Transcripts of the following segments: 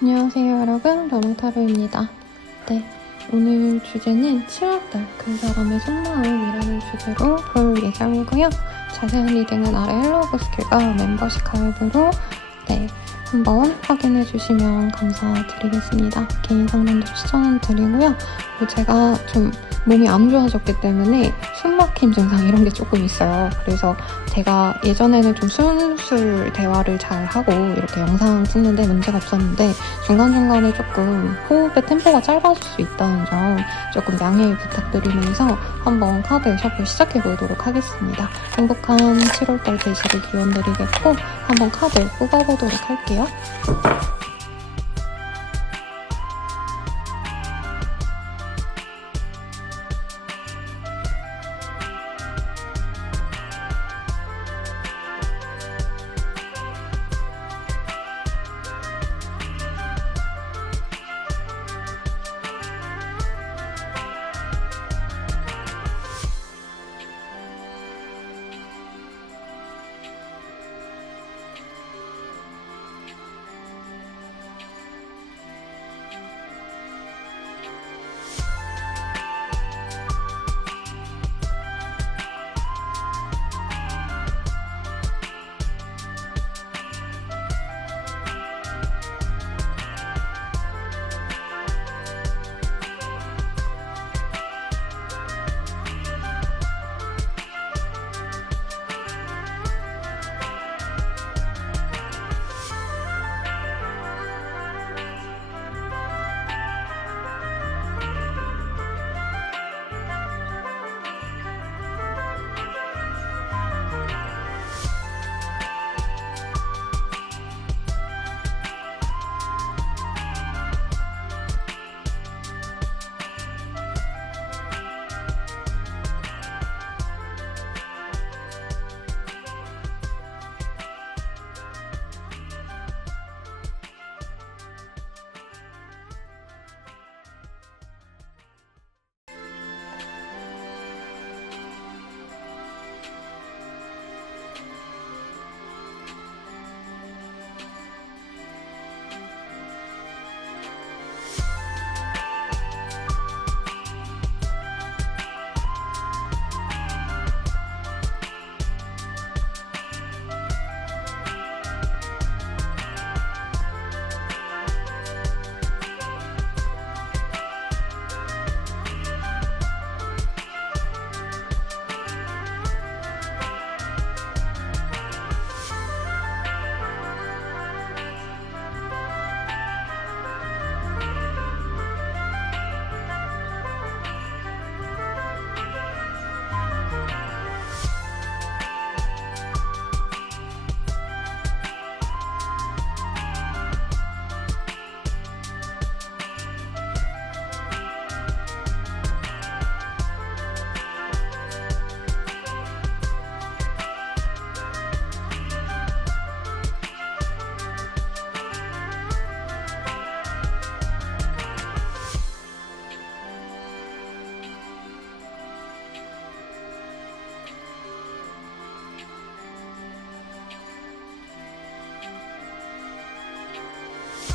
안녕하세요 여러분, 러몽타로입니다. 네, 오늘 주제는 7월달 그 사람의 속마음이라는 주제로 볼 예정이고요. 자세한 리딩은 아래 헬로우브 스킬과 멤버십 가입으로 한번 확인해 주시면 감사드리겠습니다. 개인 상담도 추천드리고요. 제가 좀 몸이 안 좋아졌기 때문에 숨막힘 증상 이런 게 조금 있어요. 그래서 제가 예전에는 좀 순술 대화를 잘 하고 이렇게 영상 찍는데 문제가 없었는데 중간중간에 조금 호흡의 템포가 짧아질 수 있다는 점 조금 양해 부탁드리면서 한번 카드 셔플 시작해 보도록 하겠습니다. 행복한 7월달 되시길 기원드리겠고 한번 카드 뽑아보도록 할게요.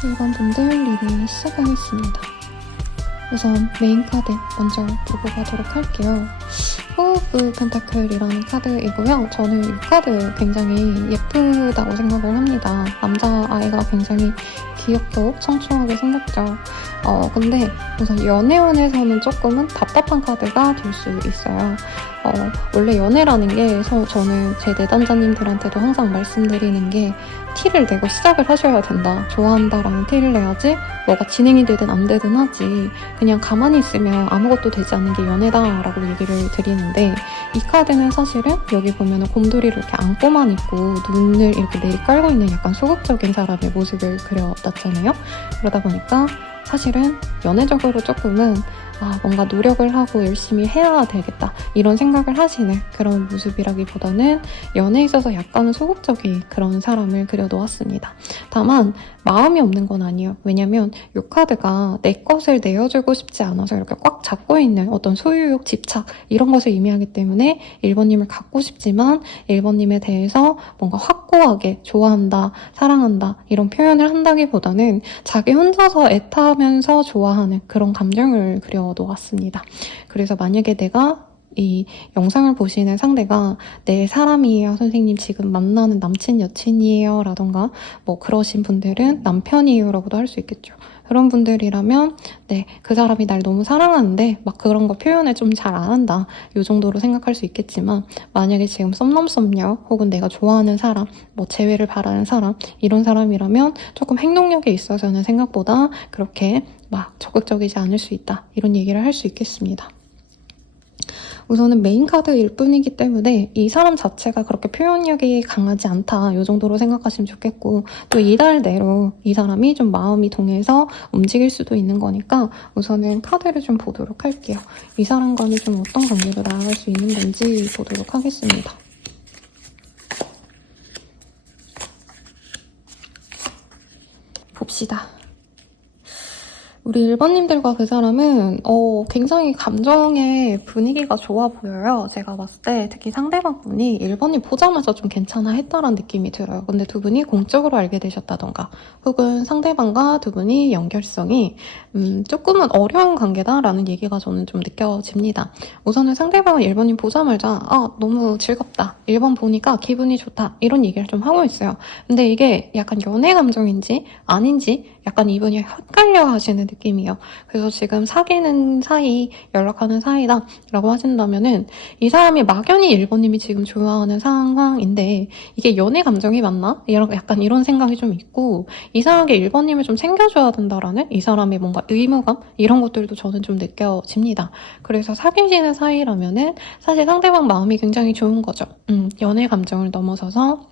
이번 분들 리딩 시작하겠습니다. 우선 메인 카드 먼저 보고 가도록 할게요. 호흡 펜타클이라는 카드이고요. 저는 이 카드 굉장히 예쁘다고 생각을 합니다. 남자아이가 굉장히 귀엽고 청초하게 생겼죠. 근데 우선 연애운에서는 조금은 답답한 카드가 될 수 있어요. 원래 연애라는 게 저는 제 내담자님들한테도 항상 말씀드리는 게 티를 내고 시작을 하셔야 된다. 좋아한다라는 티를 내야지 뭐가 진행이 되든 안 되든 하지. 그냥 가만히 있으면 아무것도 되지 않는 게 연애다라고 얘기를 드리는데 이 카드는 사실은 여기 보면 곰돌이를 이렇게 안고만 있고 눈을 이렇게 내리깔고 있는 약간 소극적인 사람의 모습을 그려놨잖아요. 그러다 보니까 사실은 연애적으로 조금은 뭔가 노력을 하고 열심히 해야 되겠다 이런 생각을 하시는 그런 모습이라기보다는 연애에 있어서 약간은 소극적인 그런 사람을 그려놓았습니다. 다만 마음이 없는 건 아니에요. 왜냐면 이 카드가 내 것을 내어주고 싶지 않아서 이렇게 꽉 잡고 있는 어떤 소유욕, 집착 이런 것을 의미하기 때문에 1번님을 갖고 싶지만 1번님에 대해서 뭔가 확고하게 좋아한다, 사랑한다 이런 표현을 한다기보다는 자기 혼자서 애타면서 좋아하는 그런 감정을 그려놓았습니다. 그래서 만약에 내가 이 영상을 보시는 상대가 내 사람이에요, 선생님 지금 만나는 남친 여친이에요 라던가 뭐 그러신 분들은 남편이에요 라고도 할 수 있겠죠. 그런 분들이라면 네, 그 사람이 날 너무 사랑하는데 막 그런 거 표현을 좀 잘 안 한다 이 정도로 생각할 수 있겠지만, 만약에 지금 썸남썸녀 혹은 내가 좋아하는 사람, 뭐 재회를 바라는 사람 이런 사람이라면 조금 행동력에 있어서는 생각보다 그렇게 막 적극적이지 않을 수 있다 이런 얘기를 할 수 있겠습니다. 우선은 메인 카드일 뿐이기 때문에 이 사람 자체가 그렇게 표현력이 강하지 않다 이 정도로 생각하시면 좋겠고, 또 이달 내로 이 사람이 좀 마음이 동해서 움직일 수도 있는 거니까 우선은 카드를 좀 보도록 할게요. 이 사람과는 좀 어떤 관계로 나아갈 수 있는 건지 보도록 하겠습니다. 봅시다. 우리 1번님들과 그 사람은 굉장히 감정의 분위기가 좋아 보여요. 제가 봤을 때 특히 상대방 분이 1번님 보자마자 좀 괜찮아 했다라는 느낌이 들어요. 근데 두 분이 공적으로 알게 되셨다던가 혹은 상대방과 두 분이 연결성이 조금은 어려운 관계다라는 얘기가 저는 좀 느껴집니다. 우선은 상대방은 1번님 보자마자 너무 즐겁다, 1번 보니까 기분이 좋다 이런 얘기를 좀 하고 있어요. 근데 이게 약간 연애 감정인지 아닌지 약간 이분이 헷갈려 하시는 느낌이에요. 그래서 지금 사귀는 사이, 연락하는 사이다 라고 하신다면은 이 사람이 막연히 1번님이 지금 좋아하는 상황인데 이게 연애 감정이 맞나? 약간 이런 생각이 좀 있고, 이 사람에게 1번님을 좀 챙겨줘야 된다라는 이 사람의 뭔가 의무감? 이런 것들도 저는 좀 느껴집니다. 그래서 사귀시는 사이라면은 사실 상대방 마음이 굉장히 좋은 거죠. 연애 감정을 넘어서서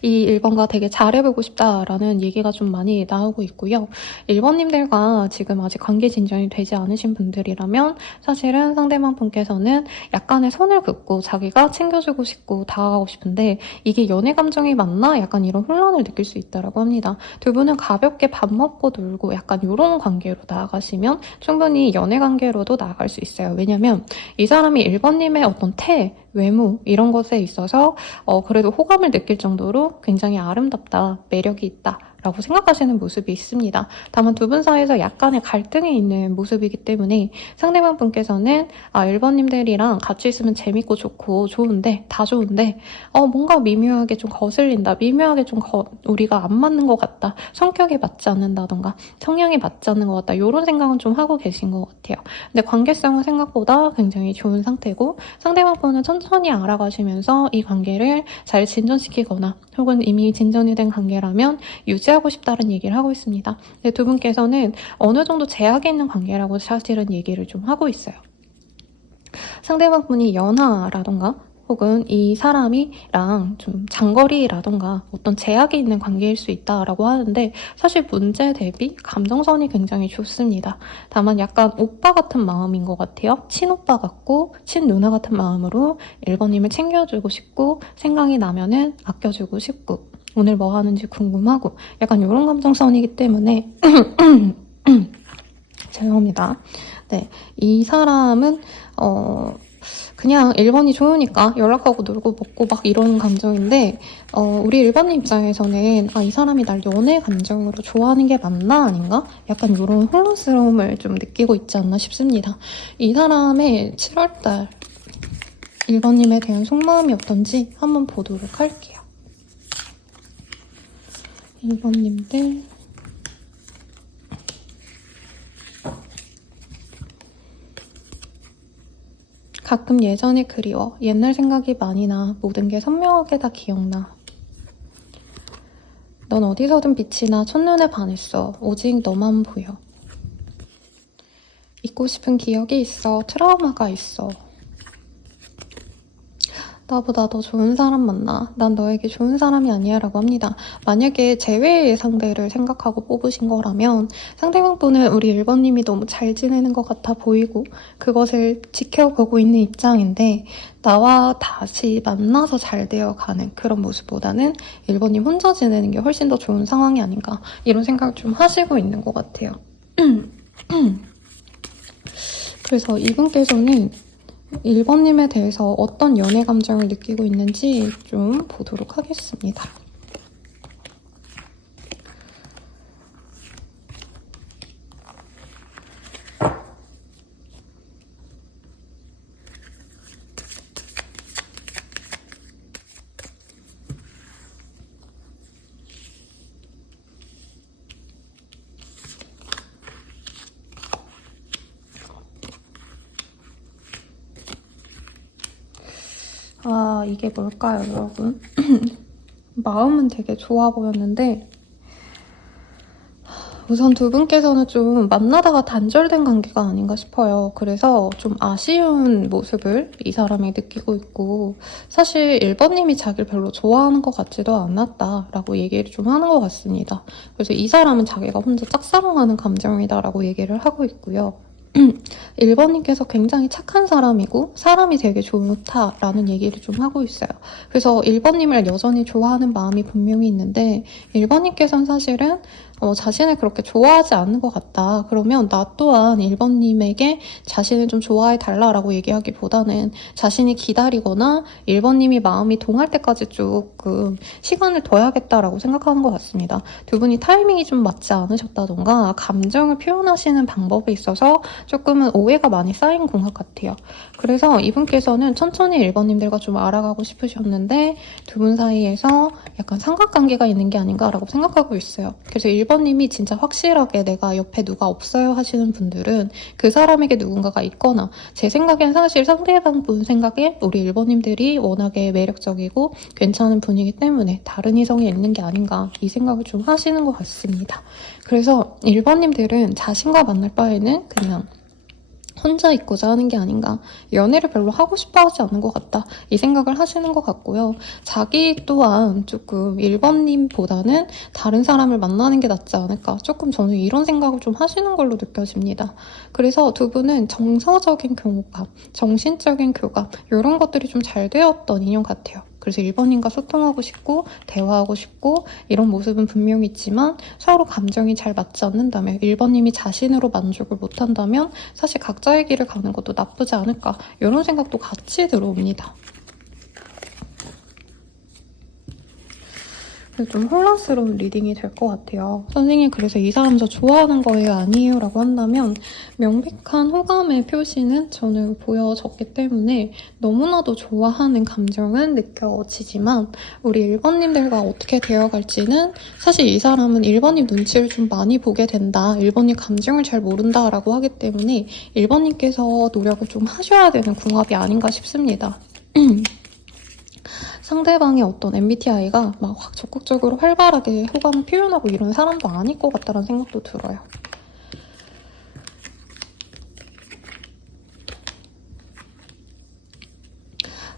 이 1번과 되게 잘해보고 싶다라는 얘기가 좀 많이 나오고 있고요. 1번님들과 지금 아직 관계 진전이 되지 않으신 분들이라면 사실은 상대방 분께서는 약간의 선을 긋고 자기가 챙겨주고 싶고 다가가고 싶은데 이게 연애 감정이 맞나? 약간 이런 혼란을 느낄 수 있다고 합니다. 두 분은 가볍게 밥 먹고 놀고 약간 이런 관계로 나아가시면 충분히 연애 관계로도 나아갈 수 있어요. 왜냐면 이 사람이 1번님의 어떤 외모 이런 것에 있어서 그래도 호감을 느낄 정도로 굉장히 아름답다, 매력이 있다 라고 생각하시는 모습이 있습니다. 다만 두 분 사이에서 약간의 갈등이 있는 모습이기 때문에 상대방 분께서는 1번님들이랑 같이 있으면 재밌고 좋고 좋은데 다 좋은데 뭔가 미묘하게 좀 거슬린다, 미묘하게 좀 우리가 안 맞는 것 같다, 성격이 맞지 않는다던가 성향이 맞지 않는 것 같다 이런 생각은 좀 하고 계신 것 같아요. 근데 관계성은 생각보다 굉장히 좋은 상태고 상대방 분은 천천히 알아가시면서 이 관계를 잘 진전시키거나 혹은 이미 진전이 된 관계라면 유지하고 싶다는 얘기를 하고 있습니다. 근데 두 분께서는 어느 정도 제약이 있는 관계라고 사실은 얘기를 좀 하고 있어요. 상대방 분이 연하라던가 혹은 이 사람이랑 좀 장거리라던가 어떤 제약이 있는 관계일 수 있다라고 하는데 사실 문제 대비 감정선이 굉장히 좋습니다. 다만 약간 오빠 같은 마음인 것 같아요. 친오빠 같고 친누나 같은 마음으로 1번님을 챙겨주고 싶고 생각이 나면은 아껴주고 싶고 오늘 뭐 하는지 궁금하고 약간 이런 감정선이기 때문에 죄송합니다. 네, 이 사람은 그냥 1번이 좋으니까 연락하고 놀고 먹고 막 이런 감정인데 우리 1번님 입장에서는 이 사람이 날 연애 감정으로 좋아하는 게 맞나 아닌가? 약간 이런 혼란스러움을 좀 느끼고 있지 않나 싶습니다. 이 사람의 7월달 1번님에 대한 속마음이 어떤지 한번 보도록 할게요. 1번님들 가끔 예전이 그리워. 옛날 생각이 많이 나. 모든 게 선명하게 다 기억나. 넌 어디서든 빛이 나. 첫눈에 반했어. 오직 너만 보여. 잊고 싶은 기억이 있어. 트라우마가 있어. 나보다 더 좋은 사람 만나. 난 너에게 좋은 사람이 아니야 라고 합니다. 만약에 제외의 상대를 생각하고 뽑으신 거라면 상대방분은 우리 1번님이 너무 잘 지내는 것 같아 보이고 그것을 지켜보고 있는 입장인데 나와 다시 만나서 잘 되어가는 그런 모습보다는 1번님 혼자 지내는 게 훨씬 더 좋은 상황이 아닌가 이런 생각을 좀 하시고 있는 것 같아요. 그래서 이분께서는 1번님에 대해서 어떤 연애 감정을 느끼고 있는지 좀 보도록 하겠습니다. 아, 이게 뭘까요, 여러분? 마음은 되게 좋아 보였는데 우선 두 분께서는 좀 만나다가 단절된 관계가 아닌가 싶어요. 그래서 좀 아쉬운 모습을 이 사람이 느끼고 있고 사실 1번님이 자기를 별로 좋아하는 것 같지도 않았다라고 얘기를 좀 하는 것 같습니다. 그래서 이 사람은 자기가 혼자 짝사랑하는 감정이다라고 얘기를 하고 있고요. 1번님께서 굉장히 착한 사람이고 사람이 되게 좋다라는 얘기를 좀 하고 있어요. 그래서 1번님을 여전히 좋아하는 마음이 분명히 있는데 1번님께서는 사실은 자신을 그렇게 좋아하지 않는 것 같다. 그러면 나 또한 1번님에게 자신을 좀 좋아해 달라라고 얘기하기보다는 자신이 기다리거나 1번님이 마음이 동할 때까지 조금 시간을 둬야겠다라고 생각하는 것 같습니다. 두 분이 타이밍이 좀 맞지 않으셨다던가 감정을 표현하시는 방법에 있어서 조금은 오해가 많이 쌓인 것 같아요. 그래서 이분께서는 천천히 1번님들과 좀 알아가고 싶으셨는데 두 분 사이에서 약간 삼각관계가 있는 게 아닌가라고 생각하고 있어요. 그래서 1번님이 진짜 확실하게 내가 옆에 누가 없어요 하시는 분들은 그 사람에게 누군가가 있거나 제 생각엔 사실 상대방 분 생각에 우리 1번님들이 워낙에 매력적이고 괜찮은 분이기 때문에 다른 이성이 있는 게 아닌가 이 생각을 좀 하시는 것 같습니다. 그래서 1번님들은 자신과 만날 바에는 그냥 혼자 있고자 하는 게 아닌가 연애를 별로 하고 싶어 하지 않는 것 같다 이 생각을 하시는 것 같고요. 자기 또한 조금 1번님보다는 다른 사람을 만나는 게 낫지 않을까 조금 저는 이런 생각을 좀 하시는 걸로 느껴집니다. 그래서 두 분은 정서적인 교감, 정신적인 교감 이런 것들이 좀 잘 되었던 인연 같아요. 그래서 1번님과 소통하고 싶고 대화하고 싶고 이런 모습은 분명히 있지만 서로 감정이 잘 맞지 않는다면 1번님이 자신으로 만족을 못한다면 사실 각자의 길을 가는 것도 나쁘지 않을까 이런 생각도 같이 들어옵니다. 좀 혼란스러운 리딩이 될 것 같아요. 선생님 그래서 이 사람 저 좋아하는 거예요? 아니에요? 라고 한다면 명백한 호감의 표시는 저는 보여졌기 때문에 너무나도 좋아하는 감정은 느껴지지만 우리 1번님들과 어떻게 되어갈지는 사실 이 사람은 1번님 눈치를 좀 많이 보게 된다. 1번님 감정을 잘 모른다 라고 하기 때문에 1번님께서 노력을 좀 하셔야 되는 궁합이 아닌가 싶습니다. 상대방의 어떤 MBTI가 막 적극적으로 활발하게 호감을 표현하고 이런 사람도 아닐 것 같다는 생각도 들어요.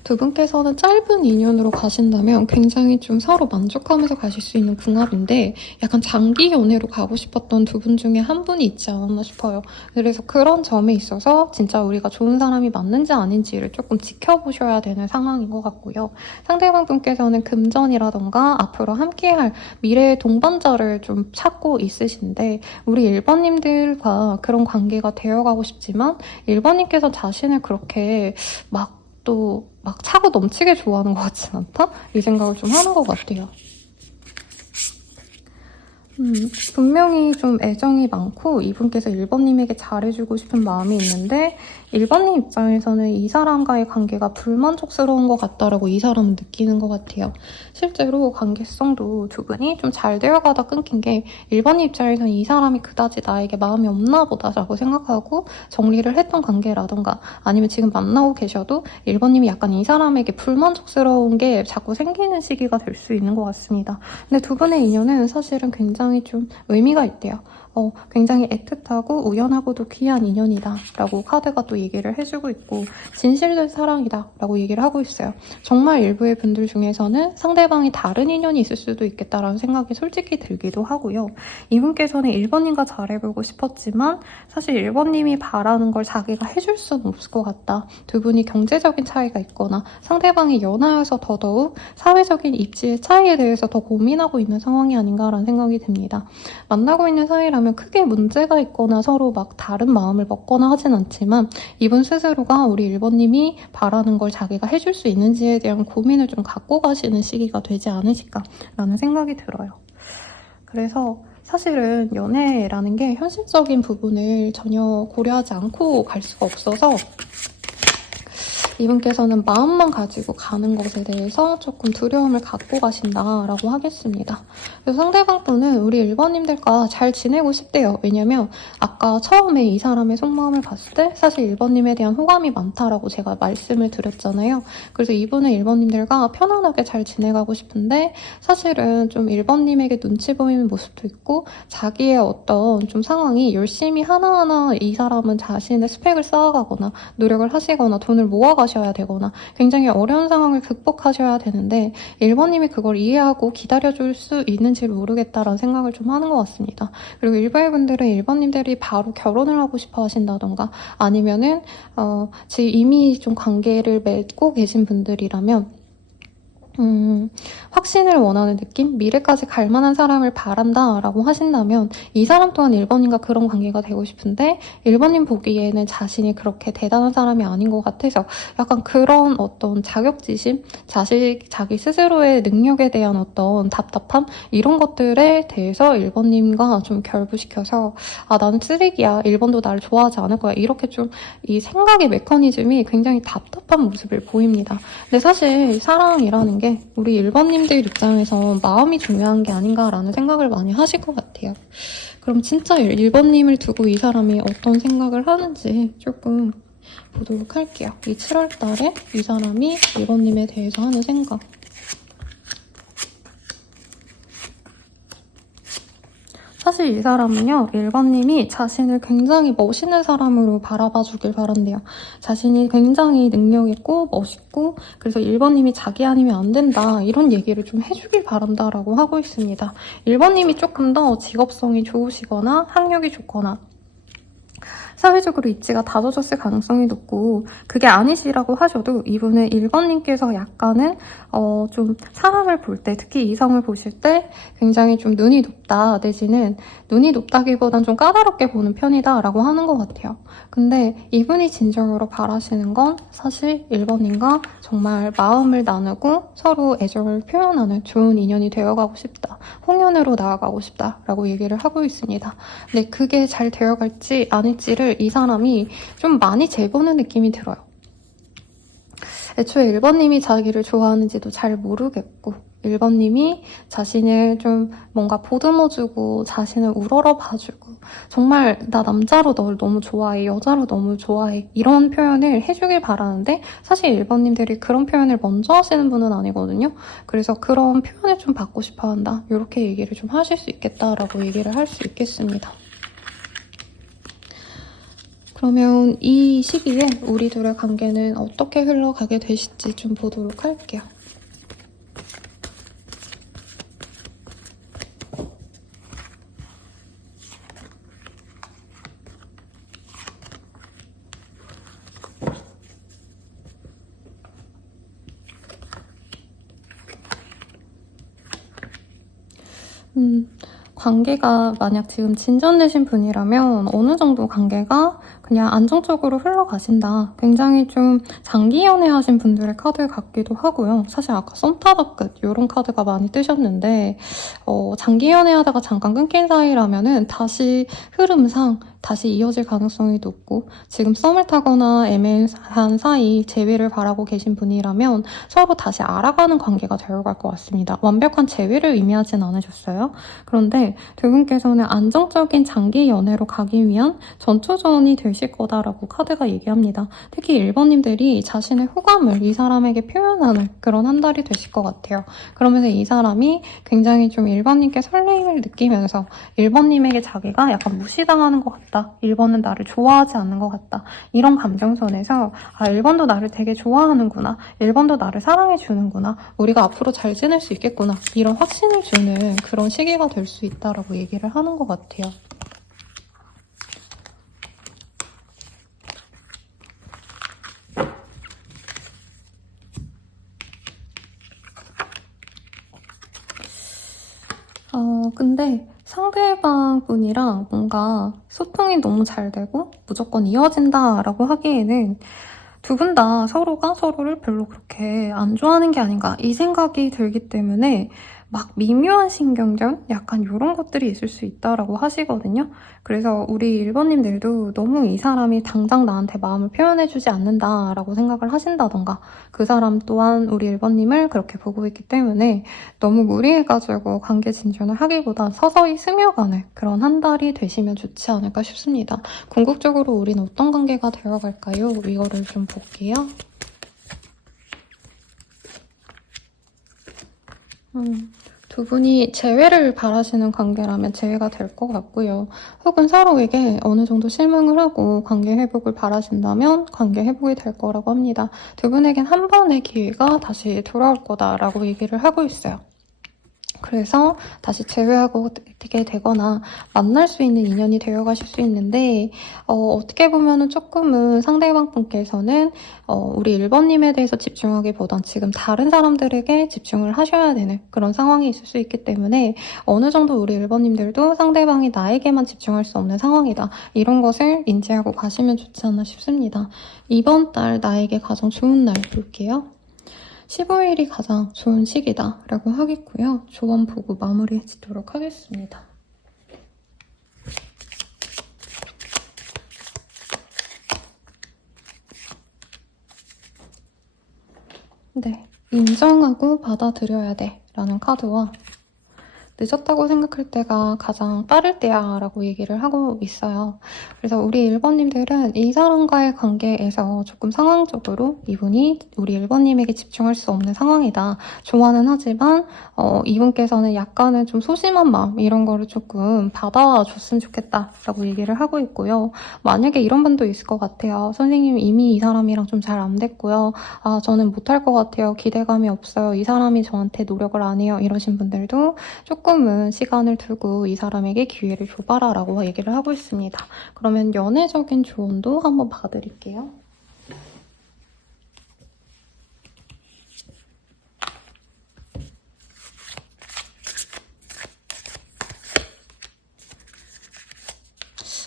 두 분께서는 짧은 인연으로 가신다면 굉장히 좀 서로 만족하면서 가실 수 있는 궁합인데 약간 장기 연애로 가고 싶었던 두 분 중에 한 분이 있지 않았나 싶어요. 그래서 그런 점에 있어서 진짜 우리가 좋은 사람이 맞는지 아닌지를 조금 지켜보셔야 되는 상황인 것 같고요. 상대방 분께서는 금전이라던가 앞으로 함께할 미래의 동반자를 좀 찾고 있으신데 우리 1번님들과 그런 관계가 되어가고 싶지만 1번님께서 자신을 그렇게 막 차고 넘치게 좋아하는 것 같진 않다? 이 생각을 좀 하는 것 같아요. 분명히 좀 애정이 많고 이분께서 1번님에게 잘해주고 싶은 마음이 있는데 1번님 입장에서는 이 사람과의 관계가 불만족스러운 것 같다라고 이 사람은 느끼는 것 같아요. 실제로 관계성도 두 분이 좀 잘 되어가다 끊긴 게 1번님 입장에서는 이 사람이 그다지 나에게 마음이 없나 보다라고 생각하고 정리를 했던 관계라던가 아니면 지금 만나고 계셔도 1번님이 약간 이 사람에게 불만족스러운 게 자꾸 생기는 시기가 될 수 있는 것 같습니다. 근데 두 분의 인연은 사실은 굉장히 좀 의미가 있대요. 굉장히 애틋하고 우연하고도 귀한 인연이다 라고 카드가 또 얘기를 해주고 있고, 진실된 사랑이다 라고 얘기를 하고 있어요. 정말 일부의 분들 중에서는 상대방이 다른 인연이 있을 수도 있겠다라는 생각이 솔직히 들기도 하고요. 이분께서는 1번님과 잘해보고 싶었지만 사실 1번님이 바라는 걸 자기가 해줄 수는 없을 것 같다. 두 분이 경제적인 차이가 있거나 상대방이 연하여서 더더욱 사회적인 입지의 차이에 대해서 더 고민하고 있는 상황이 아닌가라는 생각이 듭니다. 만나고 있는 사이라면 크게 문제가 있거나 서로 막 다른 마음을 먹거나 하진 않지만 이분 스스로가 우리 1번님이 바라는 걸 자기가 해줄 수 있는지에 대한 고민을 좀 갖고 가시는 시기가 되지 않으실까라는 생각이 들어요. 그래서 사실은 연애라는 게 현실적인 부분을 전혀 고려하지 않고 갈 수가 없어서 이분께서는 마음만 가지고 가는 것에 대해서 조금 두려움을 갖고 가신다라고 하겠습니다. 그래서 상대방 분은 우리 1번님들과 잘 지내고 싶대요. 왜냐면 아까 처음에 이 사람의 속마음을 봤을 때 사실 1번님에 대한 호감이 많다라고 제가 말씀을 드렸잖아요. 그래서 이분은 1번님들과 편안하게 잘 지내가고 싶은데 사실은 좀 1번님에게 눈치 보이는 모습도 있고 자기의 어떤 좀 상황이 열심히 하나하나 이 사람은 자신의 스펙을 쌓아가거나 노력을 하시거나 돈을 모아가셔야 되거나 굉장히 어려운 상황을 극복하셔야 되는데 1번님이 그걸 이해하고 기다려줄 수 있는지를 모르겠다라는 생각을 좀 하는 것 같습니다. 그리고 일부의 분들은 1번님들이 바로 결혼을 하고 싶어 하신다던가 아니면은 지금 이미 좀 관계를 맺고 계신 분들이라면 확신을 원하는 느낌? 미래까지 갈 만한 사람을 바란다 라고 하신다면 이 사람 또한 1번님과 그런 관계가 되고 싶은데 1번님 보기에는 자신이 그렇게 대단한 사람이 아닌 것 같아서 약간 그런 어떤 자격지심? 자기 스스로의 능력에 대한 어떤 답답함? 이런 것들에 대해서 1번님과 좀 결부시켜서 나는 쓰레기야. 1번도 나를 좋아하지 않을 거야. 이렇게 좀 이 생각의 메커니즘이 굉장히 답답한 모습을 보입니다. 근데 사실 사랑이라는 게 우리 1번님들 입장에서 마음이 중요한 게 아닌가라는 생각을 많이 하실 것 같아요. 그럼 진짜 1번님을 두고 이 사람이 어떤 생각을 하는지 조금 보도록 할게요. 이 7월 달에 이 사람이 1번님에 대해서 하는 생각. 사실 이 사람은요, 1번님이 자신을 굉장히 멋있는 사람으로 바라봐 주길 바란대요. 자신이 굉장히 능력 있고 멋있고 그래서 1번님이 자기 아니면 안 된다 이런 얘기를 좀 해주길 바란다라고 하고 있습니다. 1번님이 조금 더 직업성이 좋으시거나 학력이 좋거나 사회적으로 입지가 다져졌을 가능성이 높고 그게 아니시라고 하셔도 이분은 1번님께서 약간은 좀 사람을 볼 때 특히 이성을 보실 때 굉장히 좀 눈이 높다 내지는 눈이 높다기보단 좀 까다롭게 보는 편이다 라고 하는 것 같아요. 근데 이분이 진정으로 바라시는 건 사실 1번님과 정말 마음을 나누고 서로 애정을 표현하는 좋은 인연이 되어가고 싶다. 홍연으로 나아가고 싶다 라고 얘기를 하고 있습니다. 근데 그게 잘 되어갈지 아닐지를 이 사람이 좀 많이 재보는 느낌이 들어요. 애초에 1번님이 자기를 좋아하는지도 잘 모르겠고 1번님이 자신을 좀 뭔가 보듬어주고 자신을 우러러 봐주고 정말 나 남자로 널 너무 좋아해, 여자로 너무 좋아해 이런 표현을 해주길 바라는데 사실 1번님들이 그런 표현을 먼저 하시는 분은 아니거든요. 그래서 그런 표현을 좀 받고 싶어 한다. 이렇게 얘기를 좀 하실 수 있겠다라고 얘기를 할 수 있겠습니다. 그러면 이 시기에 우리 둘의 관계는 어떻게 흘러가게 되실지 좀 보도록 할게요. 관계가 만약 지금 진전되신 분이라면 어느 정도 관계가 그냥 안정적으로 흘러가신다. 굉장히 좀 장기 연애하신 분들의 카드 같기도 하고요. 사실 아까 썸타다 끝 이런 카드가 많이 뜨셨는데 장기 연애하다가 잠깐 끊긴 사이라면은 다시 흐름상 다시 이어질 가능성이 높고 지금 썸을 타거나 애매한 사이 재회를 바라고 계신 분이라면 서로 다시 알아가는 관계가 되어갈 것 같습니다. 완벽한 재회를 의미하진 않으셨어요. 그런데 두 분께서는 안정적인 장기 연애로 가기 위한 전초전이 되실 거다라고 카드가 얘기합니다. 특히 1번님들이 자신의 호감을 이 사람에게 표현하는 그런 한 달이 되실 것 같아요. 그러면서 이 사람이 굉장히 좀 1번님께 설레임을 느끼면서 1번님에게 자기가 약간 무시당하는 것 같다. 1번은 나를 좋아하지 않는 것 같다. 이런 감정선에서 1번도 나를 되게 좋아하는구나. 1번도 나를 사랑해주는구나. 우리가 앞으로 잘 지낼 수 있겠구나. 이런 확신을 주는 그런 시기가 될 수 있다라고 얘기를 하는 것 같아요. 근데 상대방 분이랑 뭔가 소통이 너무 잘 되고 무조건 이어진다라고 하기에는 두 분 다 서로가 서로를 별로 그렇게 안 좋아하는 게 아닌가 이 생각이 들기 때문에 막 미묘한 신경전? 약간 이런 것들이 있을 수 있다라고 하시거든요. 그래서 우리 1번님들도 너무 이 사람이 당장 나한테 마음을 표현해주지 않는다라고 생각을 하신다던가 그 사람 또한 우리 1번님을 그렇게 보고 있기 때문에 너무 무리해가지고 관계 진전을 하기보다 서서히 스며가는 그런 한 달이 되시면 좋지 않을까 싶습니다. 궁극적으로 우린 어떤 관계가 되어갈까요? 이거를 좀 볼게요. 두 분이 재회를 바라시는 관계라면 재회가 될 것 같고요. 혹은 서로에게 어느 정도 실망을 하고 관계 회복을 바라신다면 관계 회복이 될 거라고 합니다. 두 분에겐 한 번의 기회가 다시 돌아올 거다라고 얘기를 하고 있어요. 그래서 다시 재회하게 되거나 만날 수 있는 인연이 되어가실 수 있는데 어떻게 보면은 조금은 상대방 분께서는 우리 1번님에 대해서 집중하기보단 지금 다른 사람들에게 집중을 하셔야 되는 그런 상황이 있을 수 있기 때문에 어느 정도 우리 1번님들도 상대방이 나에게만 집중할 수 없는 상황이다. 이런 것을 인지하고 가시면 좋지 않나 싶습니다. 이번 달 나에게 가장 좋은 날 볼게요. 15일이 가장 좋은 시기다 라고 하겠고요. 조언 보고 마무리해 지도록 하겠습니다. 네, 인정하고 받아들여야 돼 라는 카드와 늦었다고 생각할 때가 가장 빠를 때야 라고 얘기를 하고 있어요. 그래서 우리 1번님들은 이 사람과의 관계에서 조금 상황적으로 이분이 우리 1번님에게 집중할 수 없는 상황이다. 좋아는 하지만 이분께서는 약간은 좀 소심한 마음 이런 거를 조금 받아줬으면 좋겠다 라고 얘기를 하고 있고요. 만약에 이런 분도 있을 것 같아요. 선생님 이미 이 사람이랑 좀 잘 안 됐고요. 저는 못할 것 같아요. 기대감이 없어요. 이 사람이 저한테 노력을 안 해요. 이러신 분들도 조금은 시간을 두고 이 사람에게 기회를 줘봐라 라고 얘기를 하고 있습니다. 그러면 연애적인 조언도 한번 봐드릴게요.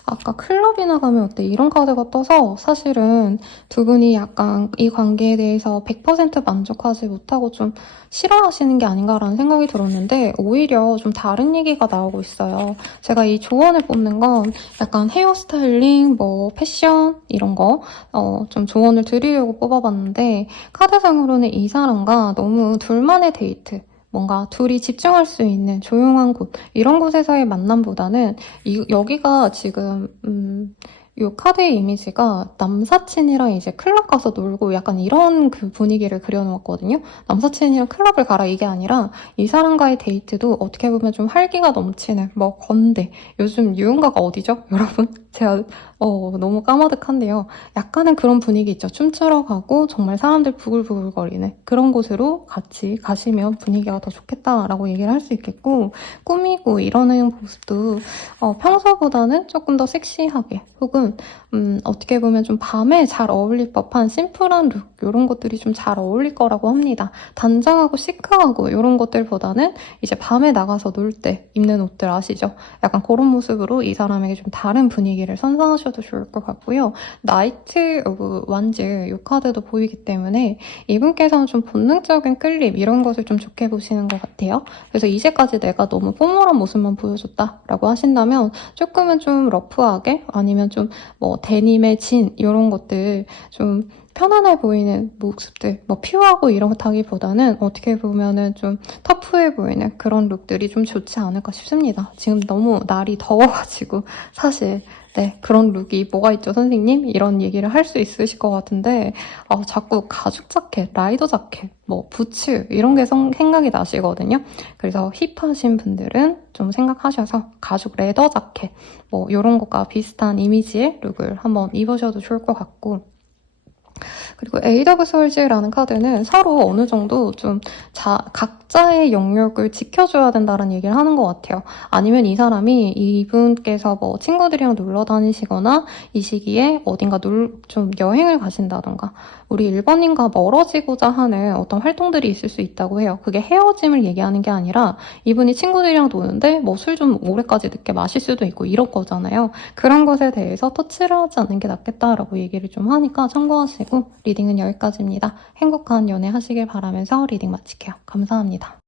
아까 클럽이나 가면 어때? 이런 카드가 떠서 사실은 두 분이 약간 이 관계에 대해서 100% 만족하지 못하고 좀 싫어하시는 게 아닌가라는 생각이 들었는데 오히려 좀 다른 얘기가 나오고 있어요. 제가 이 조언을 뽑는 건 약간 헤어스타일링, 뭐 패션 이런 거 좀 조언을 드리려고 뽑아봤는데 카드상으로는 이 사람과 너무 둘만의 데이트 뭔가 둘이 집중할 수 있는 조용한 곳 이런 곳에서의 만남보다는 여기가 지금 이 카드의 이미지가 남사친이랑 이제 클럽 가서 놀고 약간 이런 그 분위기를 그려놓았거든요. 남사친이랑 클럽을 가라 이게 아니라 이 사람과의 데이트도 어떻게 보면 좀 활기가 넘치는 뭐 건대 요즘 유흥가가 어디죠? 여러분? 제가 너무 까마득한데요. 약간은 그런 분위기 있죠. 춤추러 가고 정말 사람들 부글부글거리는 그런 곳으로 같이 가시면 분위기가 더 좋겠다라고 얘기를 할 수 있겠고 꾸미고 이러는 모습도 평소보다는 조금 더 섹시하게 혹은 어떻게 보면 좀 밤에 잘 어울릴 법한 심플한 룩 이런 것들이 좀 잘 어울릴 거라고 합니다. 단정하고 시크하고 이런 것들보다는 이제 밤에 나가서 놀 때 입는 옷들 아시죠? 약간 그런 모습으로 이 사람에게 좀 다른 분위기 분위기를 선사하셔도 좋을 것 같고요. 나이트 오브 완즈 이 카드도 보이기 때문에 이분께서는 좀 본능적인 끌림 이런 것을 좀 좋게 보시는 것 같아요. 그래서 이제까지 내가 너무 포멀한 모습만 보여줬다라고 하신다면 조금은 좀 러프하게 아니면 좀 뭐 데님의 진 이런 것들 좀 편안해 보이는 모습들, 뭐 퓨어하고 이렇다기보다는 어떻게 보면은 좀 터프해 보이는 그런 룩들이 좀 좋지 않을까 싶습니다. 지금 너무 날이 더워가지고 사실 네, 그런 룩이 뭐가 있죠, 선생님? 이런 얘기를 할 수 있으실 것 같은데 자꾸 가죽 자켓, 라이더 자켓, 뭐 부츠 이런 게 생각이 나시거든요. 그래서 힙하신 분들은 좀 생각하셔서 가죽 레더 자켓 뭐 이런 것과 비슷한 이미지의 룩을 한번 입으셔도 좋을 것 같고 그리고 에이드 오브 솔즈라는 카드는 서로 어느 정도 좀 각자의 영역을 지켜줘야 된다는 얘기를 하는 것 같아요. 아니면 이 사람이 이분께서 뭐 친구들이랑 놀러 다니시거나 이 시기에 어딘가 좀 여행을 가신다던가 우리 1번님과 멀어지고자 하는 어떤 활동들이 있을 수 있다고 해요. 그게 헤어짐을 얘기하는 게 아니라 이분이 친구들이랑 노는데 뭐 술 좀 오래까지 늦게 마실 수도 있고 이런 거잖아요. 그런 것에 대해서 터치를 하지 않는 게 낫겠다라고 얘기를 좀 하니까 참고하시고 리딩은 여기까지입니다. 행복한 연애 하시길 바라면서 리딩 마칠게요. 감사합니다.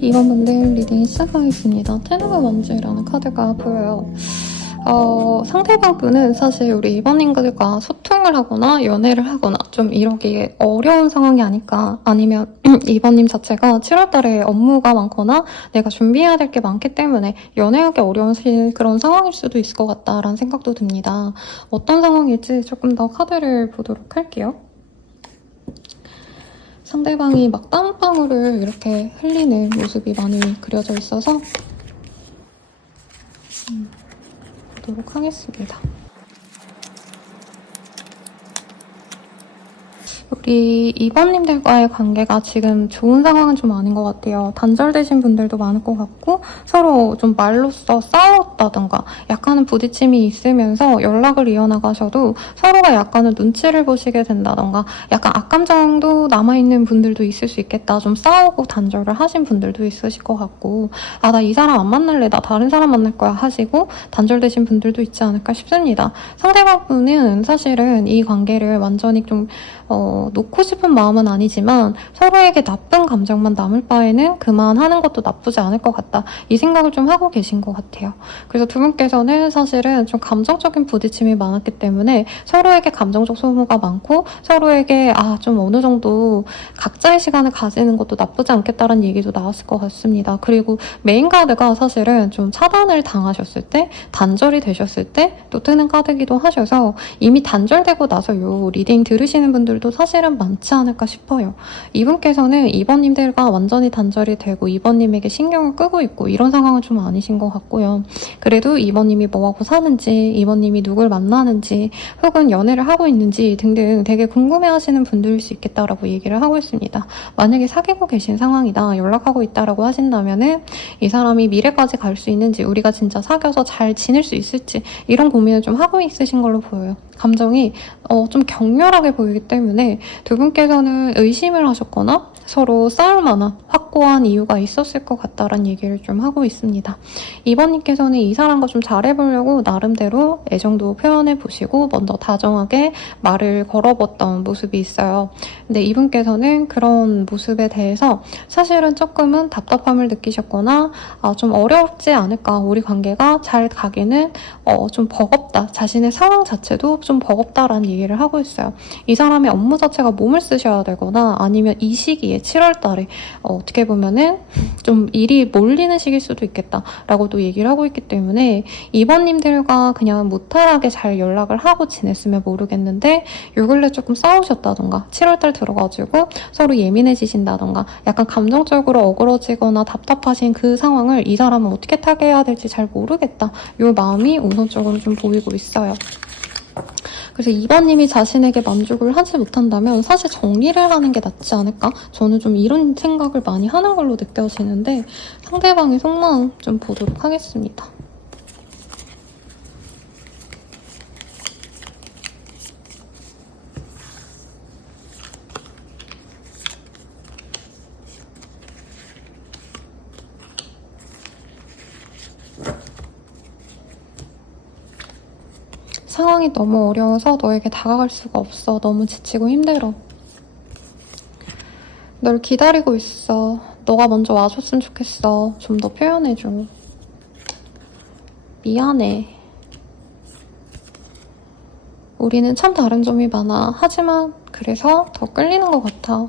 이번 분들 리딩 시작하겠습니다. 텐 오브 원즈라는 카드가 보여요. 상대방 분은 사실 우리 2번님들과 소통을 하거나 연애를 하거나 좀 이러기 어려운 상황이 아닐까 아니면 2번님 자체가 7월달에 업무가 많거나 내가 준비해야 될 게 많기 때문에 연애하기 어려운 그런 상황일 수도 있을 것 같다라는 생각도 듭니다. 어떤 상황일지 조금 더 카드를 보도록 할게요. 상대방이 막 땀방울을 이렇게 흘리는 모습이 많이 그려져 있어서 보도록 하겠습니다. 우리 2번님들과의 관계가 지금 좋은 상황은 좀 아닌 것 같아요. 단절되신 분들도 많을 것 같고 서로 좀 말로써 싸웠다던가 약간은 부딪힘이 있으면서 연락을 이어나가셔도 서로가 약간은 눈치를 보시게 된다던가 약간 악감정도 남아있는 분들도 있을 수 있겠다. 좀 싸우고 단절을 하신 분들도 있으실 것 같고 나 이 사람 안 만날래. 나 다른 사람 만날 거야 하시고 단절되신 분들도 있지 않을까 싶습니다. 상대방 분은 사실은 이 관계를 완전히 좀 놓고 싶은 마음은 아니지만 서로에게 나쁜 감정만 남을 바에는 그만하는 것도 나쁘지 않을 것 같다. 이 생각을 좀 하고 계신 것 같아요. 그래서 두 분께서는 사실은 좀 감정적인 부딪힘이 많았기 때문에 서로에게 감정적 소모가 많고 서로에게 좀 어느 정도 각자의 시간을 가지는 것도 나쁘지 않겠다라는 얘기도 나왔을 것 같습니다. 그리고 메인 카드가 사실은 좀 차단을 당하셨을 때 단절이 되셨을 때 또 뜨는 카드기도 하셔서 이미 단절되고 나서 요 리딩 들으시는 분들 분들도 사실은 많지 않을까 싶어요. 이분께서는 2번님들과 완전히 단절이 되고 2번님에게 신경을 끄고 있고 이런 상황은 좀 아니신 것 같고요. 그래도 2번님이 뭐하고 사는지, 2번님이 누굴 만나는지, 혹은 연애를 하고 있는지 등등 되게 궁금해하시는 분들일 수 있겠다라고 얘기를 하고 있습니다. 만약에 사귀고 계신 상황이다, 연락하고 있다라고 하신다면은 이 사람이 미래까지 갈 수 있는지, 우리가 진짜 사귀어서 잘 지낼 수 있을지 이런 고민을 좀 하고 있으신 걸로 보여요. 감정이 좀 격렬하게 보이기 때문에 두 분께서는 의심을 하셨거나 서로 싸울 만한 확고한 이유가 있었을 것 같다라는 얘기를 좀 하고 있습니다. 2번님께서는 이 사람과 좀 잘해보려고 나름대로 애정도 표현해보시고 먼저 다정하게 말을 걸어봤던 모습이 있어요. 근데 이분께서는 그런 모습에 대해서 사실은 조금은 답답함을 느끼셨거나 좀 어렵지 않을까, 우리 관계가 잘 가기는 좀 버겁다, 자신의 상황 자체도 좀 버겁다라는 얘기를 하고 있어요. 이 사람의 업무 자체가 몸을 쓰셔야 되거나 아니면 이 시기에 7월 달에 어떻게 보면은 좀 일이 몰리는 시기일 수도 있겠다라고도 얘기를 하고 있기 때문에 2번님들과 그냥 무탈하게 잘 연락을 하고 지냈으면 모르겠는데 요 근래 조금 싸우셨다던가 7월 달 들어가지고 서로 예민해지신다던가 약간 감정적으로 어그러지거나 답답하신 그 상황을 이 사람은 어떻게 타개해야 될지 잘 모르겠다, 요 마음이 우선적으로 좀 보이고 있어요. 그래서 2번님이 자신에게 만족을 하지 못한다면 사실 정리를 하는 게 낫지 않을까? 저는 좀 이런 생각을 많이 하는 걸로 느껴지는데 상대방의 속마음 좀 보도록 하겠습니다. 상황이 너무 어려워서 너에게 다가갈 수가 없어. 너무 지치고 힘들어. 널 기다리고 있어. 너가 먼저 와줬으면 좋겠어. 좀 더 표현해줘. 미안해. 우리는 참 다른 점이 많아. 하지만 그래서 더 끌리는 것 같아.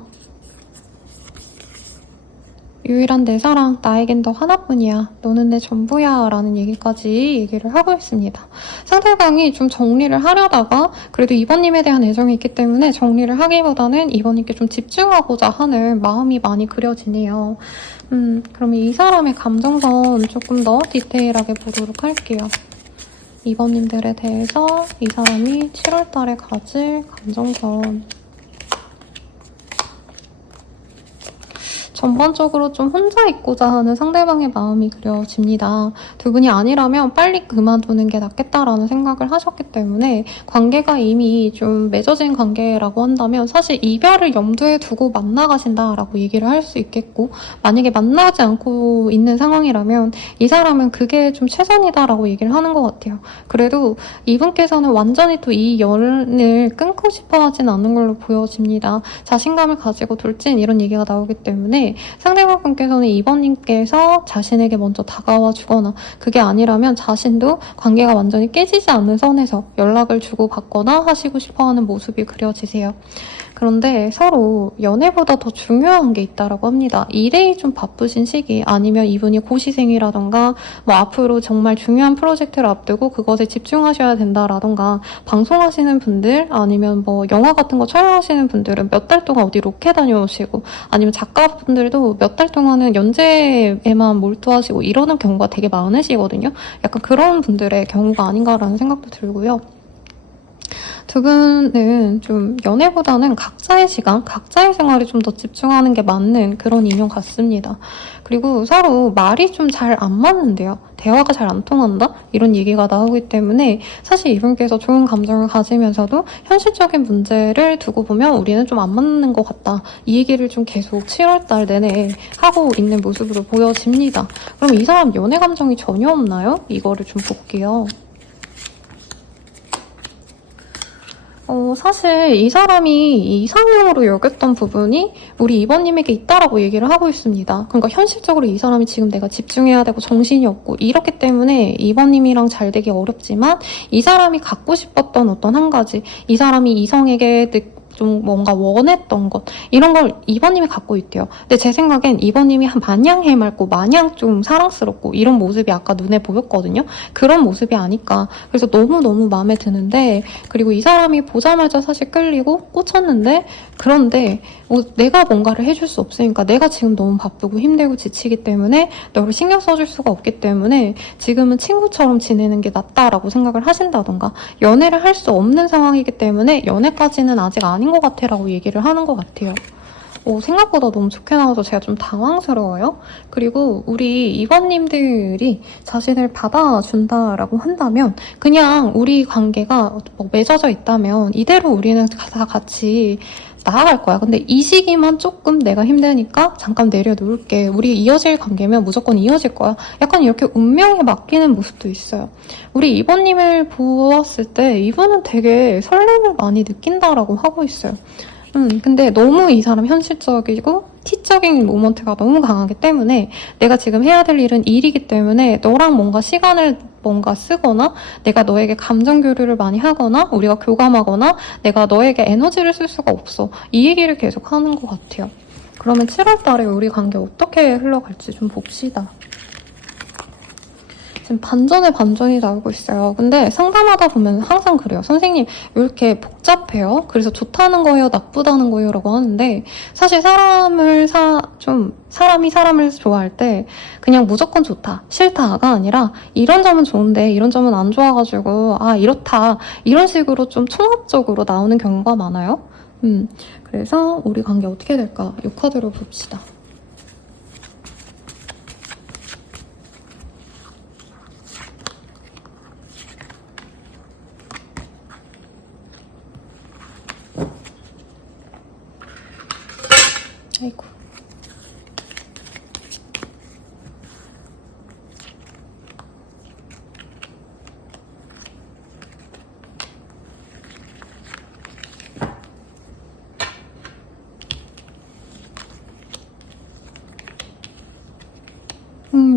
유일한 내 사랑, 나에겐 너 하나뿐이야. 너는 내 전부야. 라는 얘기까지 얘기를 하고 있습니다. 상대방이 좀 정리를 하려다가 그래도 2번님에 대한 애정이 있기 때문에 정리를 하기보다는 2번님께 좀 집중하고자 하는 마음이 많이 그려지네요. 그럼 이 사람의 감정선 조금 더 디테일하게 보도록 할게요. 2번님들에 대해서 이 사람이 7월 달에 가질 감정선. 전반적으로 좀 혼자 있고자 하는 상대방의 마음이 그려집니다. 두 분이 아니라면 빨리 그만두는 게 낫겠다라는 생각을 하셨기 때문에 관계가 이미 좀 맺어진 관계라고 한다면 사실 이별을 염두에 두고 만나가신다라고 얘기를 할 수 있겠고, 만약에 만나지 않고 있는 상황이라면 이 사람은 그게 좀 최선이다라고 얘기를 하는 것 같아요. 그래도 이분께서는 완전히 또 이 연을 끊고 싶어 하진 않은 걸로 보여집니다. 자신감을 가지고 돌진 이런 얘기가 나오기 때문에 상대방분께서는 2번님께서 자신에게 먼저 다가와 주거나 그게 아니라면 자신도 관계가 완전히 깨지지 않는 선에서 연락을 주고받거나 하시고 싶어하는 모습이 그려지세요. 그런데 서로 연애보다 더 중요한 게 있다고 합니다. 일에 좀 바쁘신 시기, 아니면 이분이 고시생이라던가 뭐 앞으로 정말 중요한 프로젝트를 앞두고 그것에 집중하셔야 된다라던가, 방송하시는 분들 아니면 뭐 영화 같은 거 촬영하시는 분들은 몇 달 동안 어디 로케 다녀오시고, 아니면 작가분들도 몇 달 동안은 연재에만 몰두하시고 이러는 경우가 되게 많으시거든요. 약간 그런 분들의 경우가 아닌가라는 생각도 들고요. 두 분은 좀 연애보다는 각자의 시간, 각자의 생활에 좀 더 집중하는 게 맞는 그런 인연 같습니다. 그리고 서로 말이 좀 잘 안 맞는데요. 대화가 잘 안 통한다? 이런 얘기가 나오기 때문에 사실 이분께서 좋은 감정을 가지면서도 현실적인 문제를 두고 보면 우리는 좀 안 맞는 것 같다, 이 얘기를 좀 계속 7월달 내내 하고 있는 모습으로 보여집니다. 그럼 이 사람 연애 감정이 전혀 없나요? 이거를 좀 볼게요. 사실 이 사람이 이상형으로 여겼던 부분이 우리 2번님에게 있다라고 얘기를 하고 있습니다. 그러니까 현실적으로 이 사람이 지금 내가 집중해야 되고 정신이 없고 이렇기 때문에 2번님이랑 잘 되기 어렵지만, 이 사람이 갖고 싶었던 어떤 한 가지, 이 사람이 이성에게 좀 뭔가 원했던 것 이런 걸 2번님이 갖고 있대요. 근데 제 생각엔 2번님이 마냥 해맑고 마냥 좀 사랑스럽고 이런 모습이 아까 눈에 보였거든요. 그런 모습이 아닐까. 그래서 너무너무 마음에 드는데 그리고 이 사람이 보자마자 사실 끌리고 꽂혔는데 그런데 내가 뭔가를 해줄 수 없으니까 내가 지금 너무 바쁘고 힘들고 지치기 때문에 너를 신경 써줄 수가 없기 때문에 지금은 친구처럼 지내는 게 낫다라고 생각을 하신다던가 연애를 할 수 없는 상황이기 때문에 연애까지는 아직 아닌 것 같아 라고 얘기를 하는 것 같아요. 생각보다 너무 좋게 나와서 제가 좀 당황스러워요. 그리고 우리 이번님들이 자신을 받아준다라고 한다면 그냥 우리 관계가 맺어져 있다면 이대로 우리는 다 같이 나아갈 거야. 근데 이 시기만 조금 내가 힘드니까 잠깐 내려놓을게. 우리 이어질 관계면 무조건 이어질 거야. 약간 이렇게 운명에 맡기는 모습도 있어요. 우리 이번님을 보았을 때 이분은 되게 설렘을 많이 느낀다라고 하고 있어요. 근데 너무 이 사람 현실적이고 티적인 모먼트가 너무 강하기 때문에 내가 지금 해야 될 일은 일이기 때문에 너랑 뭔가 시간을 뭔가 쓰거나 내가 너에게 감정 교류를 많이 하거나 우리가 교감하거나 내가 너에게 에너지를 쓸 수가 없어. 이 얘기를 계속 하는 것 같아요. 그러면 7월 달에 우리 관계 어떻게 흘러갈지 좀 봅시다. 지금 반전에 반전이 나오고 있어요. 근데 상담하다 보면 항상 그래요. 선생님 왜 이렇게 복잡해요? 그래서 좋다는 거예요? 나쁘다는 거예요? 라고 하는데 사실 사람이 사람을 좋아할 때 그냥 무조건 좋다, 싫다가 아니라 이런 점은 좋은데 이런 점은 안 좋아가지고 이렇다 이런 식으로 좀 총합적으로 나오는 경우가 많아요. 그래서 우리 관계 어떻게 될까? 이 카드로 봅시다. 아이고.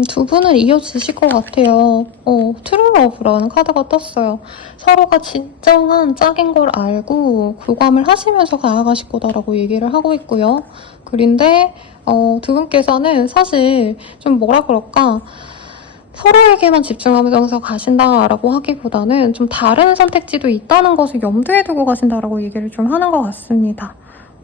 두 분은 이어지실 것 같아요. 트루러브라는 카드가 떴어요. 서로가 진정한 짝인 걸 알고 교감을 하시면서 나아가실 거다라고 얘기를 하고 있고요. 그런데 두 분께서는 사실 좀 뭐라 그럴까 서로에게만 집중하면서 가신다라고 하기보다는 좀 다른 선택지도 있다는 것을 염두에 두고 가신다라고 얘기를 좀 하는 것 같습니다.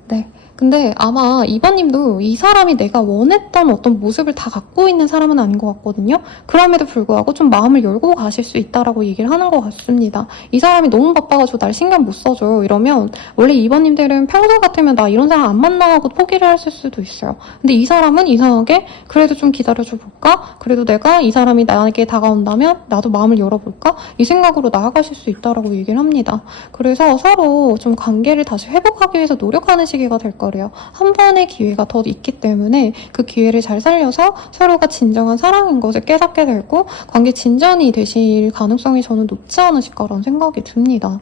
네. 근데 아마 이번님도 이 사람이 내가 원했던 어떤 모습을 다 갖고 있는 사람은 아닌 것 같거든요. 그럼에도 불구하고 좀 마음을 열고 가실 수 있다라고 얘기를 하는 것 같습니다. 이 사람이 너무 바빠가지고 날 신경 못 써줘 이러면 원래 이번님들은 평소 같으면 나 이런 사람 안 만나고 포기를 했을 수도 있어요. 근데 이 사람은 이상하게 그래도 좀 기다려줘 볼까? 그래도 내가 이 사람이 나에게 다가온다면 나도 마음을 열어볼까? 이 생각으로 나아가실 수 있다라고 얘기를 합니다. 그래서 서로 좀 관계를 다시 회복하기 위해서 노력하는 시기가 될 거예요. 한 번의 기회가 더 있기 때문에 그 기회를 잘 살려서 서로가 진정한 사랑인 것을 깨닫게 되고 관계 진전이 되실 가능성이 저는 높지 않으실까라는 생각이 듭니다.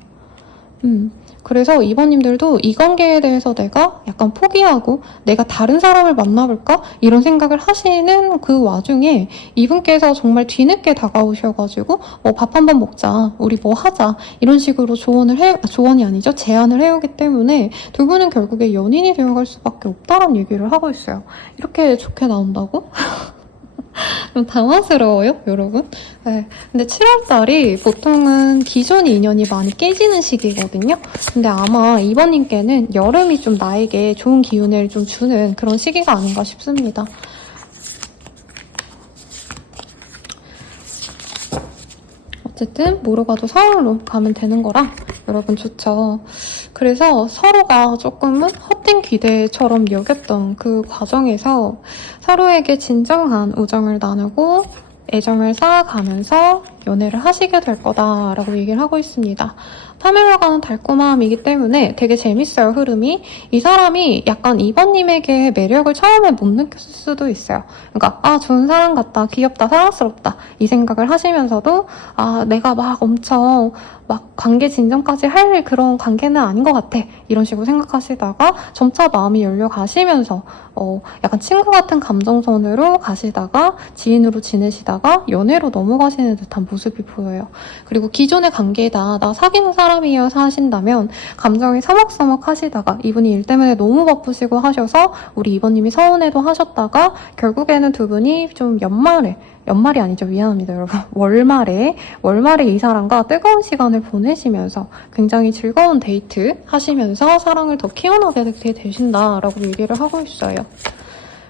그래서 이번님들도 이 관계에 대해서 내가 약간 포기하고 내가 다른 사람을 만나볼까? 이런 생각을 하시는 그 와중에 이분께서 정말 뒤늦게 다가오셔가지고 밥 한번 먹자, 우리 뭐 하자 이런 식으로 조언이 아니죠. 제안을 해오기 때문에 두 분은 결국에 연인이 되어갈 수밖에 없다는 얘기를 하고 있어요. 이렇게 좋게 나온다고? 좀 당황스러워요, 여러분? 네. 근데 7월달이 보통은 기존 인연이 많이 깨지는 시기거든요. 근데 아마 이번님께는 여름이 좀 나에게 좋은 기운을 좀 주는 그런 시기가 아닌가 싶습니다. 어쨌든 뭐로 가도 서울로 가면 되는 거라 여러분 좋죠. 그래서 서로가 조금은 헛된 기대처럼 여겼던 그 과정에서 서로에게 진정한 우정을 나누고 애정을 쌓아가면서 연애를 하시게 될 거다라고 얘기를 하고 있습니다. 파멸러가는 달콤함이기 때문에 되게 재밌어요, 흐름이. 이 사람이 약간 이번님에게 매력을 처음에 못 느꼈을 수도 있어요. 그러니까 좋은 사람 같다, 귀엽다, 사랑스럽다 이 생각을 하시면서도 내가 막 엄청 막 관계 진전까지 할 그런 관계는 아닌 것 같아 이런 식으로 생각하시다가 점차 마음이 열려 가시면서 약간 친구 같은 감정선으로 가시다가 지인으로 지내시다가 연애로 넘어가시는 듯한 모습 모습이 보여요. 그리고 기존의 관계에다 나 사귀는 사람이어서 하신다면 감정이 서먹서먹 하시다가 이분이 일 때문에 너무 바쁘시고 하셔서 우리 2번님이 서운해도 하셨다가 결국에는 두 분이 좀 연말이 아니죠. 미안합니다, 여러분. 월말에 이 사람과 뜨거운 시간을 보내시면서 굉장히 즐거운 데이트 하시면서 사랑을 더 키워나가게 되신다라고 얘기를 하고 있어요.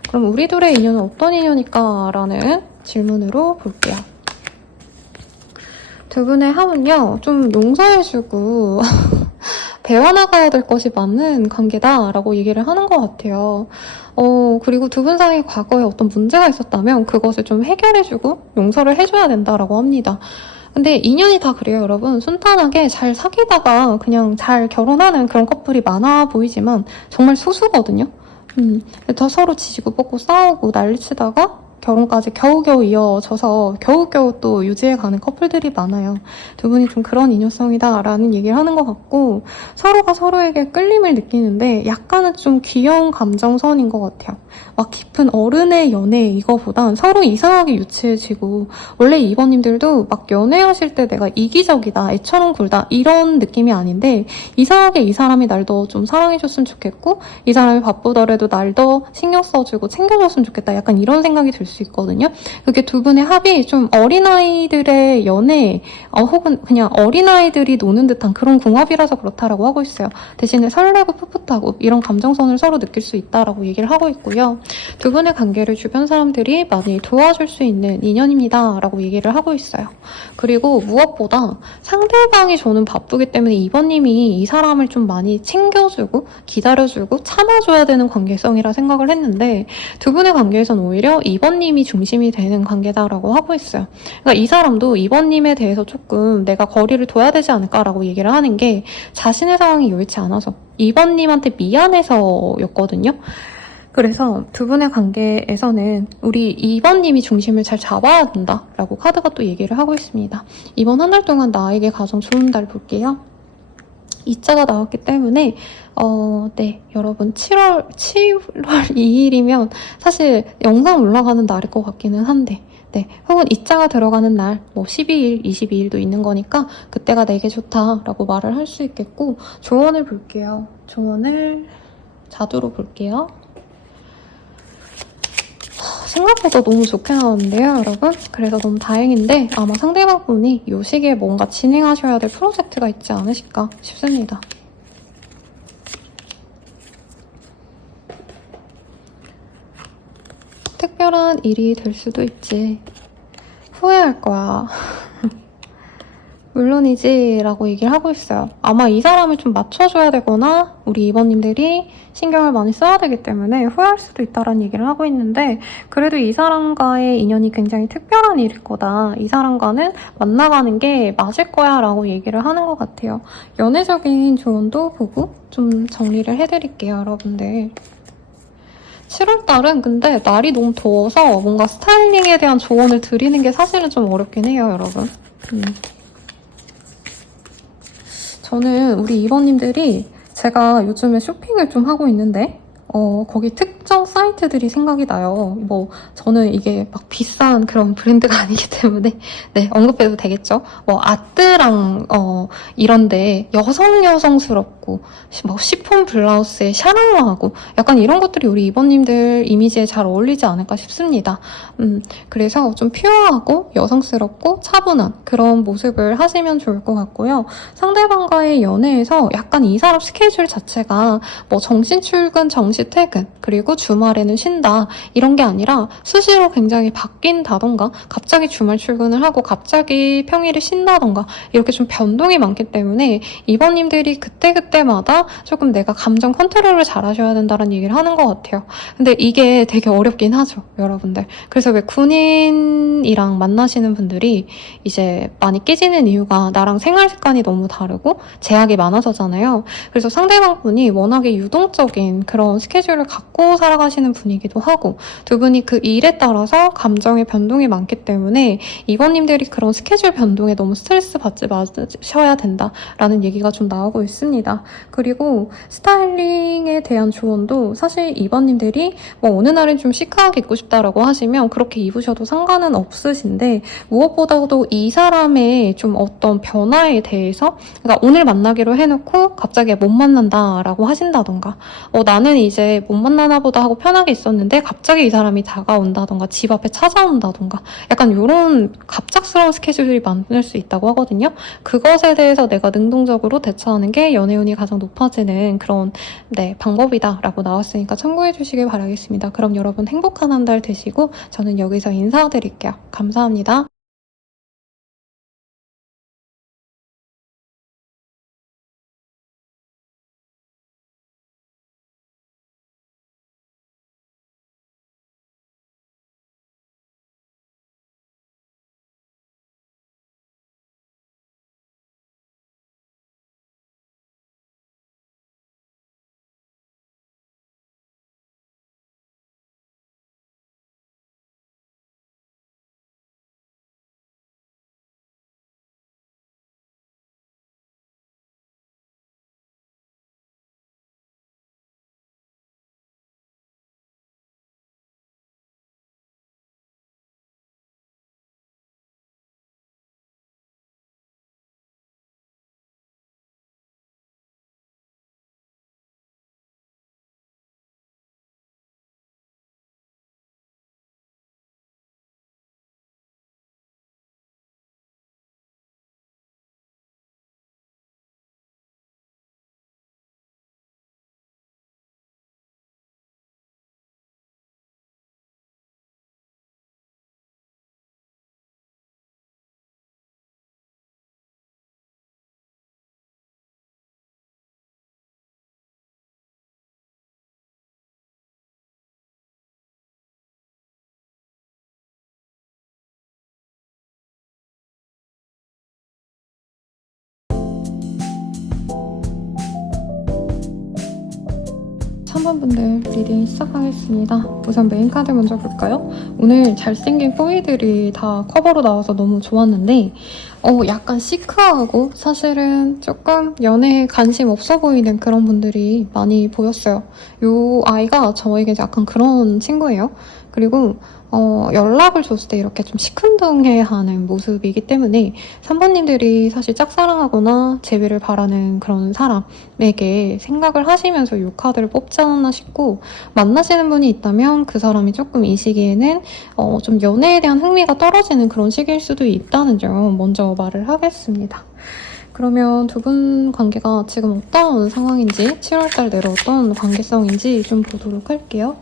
그럼 우리 둘의 인연은 어떤 인연일까? 라는 질문으로 볼게요. 두 분의 합은요, 좀 용서해주고 배워나가야 될 것이 많은 관계다라고 얘기를 하는 것 같아요. 그리고 두 분 사이에 과거에 어떤 문제가 있었다면 그것을 좀 해결해주고 용서를 해줘야 된다라고 합니다. 근데 인연이 다 그래요, 여러분. 순탄하게 잘 사귀다가 그냥 잘 결혼하는 그런 커플이 많아 보이지만 정말 소수거든요. 더 서로 지지고 뻗고 싸우고 난리치다가 결혼까지 겨우겨우 이어져서 겨우겨우 또 유지해가는 커플들이 많아요. 두 분이 좀 그런 인연성이다라는 얘기를 하는 것 같고 서로가 서로에게 끌림을 느끼는데 약간은 좀 귀여운 감정선인 것 같아요. 막 깊은 어른의 연애 이거보단 서로 이상하게 유치해지고 원래 2번님들도 막 연애하실 때 내가 이기적이다, 애처럼 굴다 이런 느낌이 아닌데 이상하게 이 사람이 날 더 좀 사랑해줬으면 좋겠고 이 사람이 바쁘더라도 날 더 신경 써주고 챙겨줬으면 좋겠다 약간 이런 생각이 들 수 있거든요. 그게 두 분의 합이 좀 어린아이들의 연애 혹은 그냥 어린아이들이 노는 듯한 그런 궁합이라서 그렇다라고 하고 있어요. 대신에 설레고 풋풋하고 이런 감정선을 서로 느낄 수 있다라고 얘기를 하고 있고요. 두 분의 관계를 주변 사람들이 많이 도와줄 수 있는 인연입니다 라고 얘기를 하고 있어요. 그리고 무엇보다 상대방이 저는 바쁘기 때문에 2번님이 이 사람을 좀 많이 챙겨주고 기다려주고 참아줘야 되는 관계성이라 생각을 했는데 두 분의 관계에서는 오히려 2번님이 중심이 되는 관계다라고 하고 있어요. 그러니까 이 사람도 2번님에 대해서 조금 내가 거리를 둬야 되지 않을까라고 얘기를 하는 게 자신의 상황이 여의치 않아서 2번님한테 미안해서였거든요. 그래서 두 분의 관계에서는 우리 2번님이 중심을 잘 잡아야 된다라고 카드가 또 얘기를 하고 있습니다. 이번 한 달 동안 나에게 가장 좋은 달 볼게요. 이자가 나왔기 때문에 네, 여러분 7월 2일이면 사실 영상 올라가는 날일 것 같기는 한데 네, 혹은 이자가 들어가는 날, 뭐 12일, 22일도 있는 거니까 그때가 내게 좋다라고 말을 할 수 있겠고 조언을 볼게요. 조언을 자두로 볼게요. 생각보다 너무 좋게 나왔는데요, 여러분? 그래서 너무 다행인데 아마 상대방분이 이 시기에 뭔가 진행하셔야 될 프로젝트가 있지 않으실까 싶습니다. 특별한 일이 될 수도 있지. 후회할 거야. 물론이지 라고 얘기를 하고 있어요. 아마 이 사람을 좀 맞춰줘야 되거나 우리 2번님들이 신경을 많이 써야 되기 때문에 후회할 수도 있다라는 얘기를 하고 있는데 그래도 이 사람과의 인연이 굉장히 특별한 일일 거다. 이 사람과는 만나가는 게 맞을 거야 라고 얘기를 하는 것 같아요. 연애적인 조언도 보고 좀 정리를 해드릴게요, 여러분들. 7월달은 근데 날이 너무 더워서 뭔가 스타일링에 대한 조언을 드리는 게 사실은 좀 어렵긴 해요, 여러분. 저는 우리 2번님들이 제가 요즘에 쇼핑을 좀 하고 있는데 거기 특정 사이트들이 생각이 나요. 뭐 저는 이게 막 비싼 그런 브랜드가 아니기 때문에 네, 언급해도 되겠죠. 뭐 아뜨랑 이런데 여성스럽고 뭐 시폰 블라우스에 샤랄라하고 약간 이런 것들이 우리 2번님들 이미지에 잘 어울리지 않을까 싶습니다. 그래서 좀 퓨어하고 여성스럽고 차분한 그런 모습을 하시면 좋을 것 같고요. 상대방과의 연애에서 약간 이 사람 스케줄 자체가 뭐 정시 출근, 정시 퇴근, 그리고 주말에는 쉰다 이런 게 아니라 수시로 굉장히 바뀐다던가 갑자기 주말 출근을 하고 갑자기 평일에 쉰다던가 이렇게 좀 변동이 많기 때문에 2번님들이 그때그때마다 조금 내가 감정 컨트롤을 잘 하셔야 된다는 얘기를 하는 것 같아요. 근데 이게 되게 어렵긴 하죠, 여러분들. 그래서 왜 군인이랑 만나시는 분들이 이제 많이 깨지는 이유가 나랑 생활 습관이 너무 다르고 제약이 많아서잖아요. 그래서 상대방 분이 워낙에 유동적인 그런 스케줄을 갖고 살아가시는 분이기도 하고 두 분이 그 일에 따라서 감정의 변동이 많기 때문에 이번님들이 그런 스케줄 변동에 너무 스트레스 받지 마셔야 된다라는 얘기가 좀 나오고 있습니다. 그리고 스타일링에 대한 조언도 사실 이번님들이 뭐 어느 날은 좀 시크하게 입고 싶다라고 하시면 그렇게 입으셔도 상관은 없으신데 무엇보다도 이 사람의 좀 어떤 변화에 대해서 그러니까 오늘 만나기로 해놓고 갑자기 못 만난다라고 하신다던가 나는 이제 못 만나나 보다 하고 편하게 있었는데 갑자기 이 사람이 다가온다던가 집 앞에 찾아온다던가 약간 이런 갑작스러운 스케줄이 많을 수 있다고 하거든요. 그것에 대해서 내가 능동적으로 대처하는 게 연애운이 가장 높아지는 그런 방법이다라고 나왔으니까 참고해 주시길 바라겠습니다. 그럼 여러분 행복한 한 달 되시고 저는 여기서 인사드릴게요. 감사합니다. 선반분들 리딩 시작하겠습니다. 우선 메인 카드 먼저 볼까요? 오늘 잘생긴 포이들이 다 커버로 나와서 너무 좋았는데 약간 시크하고 사실은 조금 연애에 관심 없어 보이는 그런 분들이 많이 보였어요. 이 아이가 저에게 약간 그런 친구예요. 그리고 연락을 줬을 때 이렇게 좀 시큰둥해하는 모습이기 때문에 3번님들이 사실 짝사랑하거나 재회를 바라는 그런 사람에게 생각을 하시면서 이 카드를 뽑지 않았나 싶고 만나시는 분이 있다면 그 사람이 조금 이 시기에는 좀 연애에 대한 흥미가 떨어지는 그런 시기일 수도 있다는 점 먼저 말을 하겠습니다. 그러면 두 분 관계가 지금 어떤 상황인지 7월달 내로 어떤 관계성인지 좀 보도록 할게요.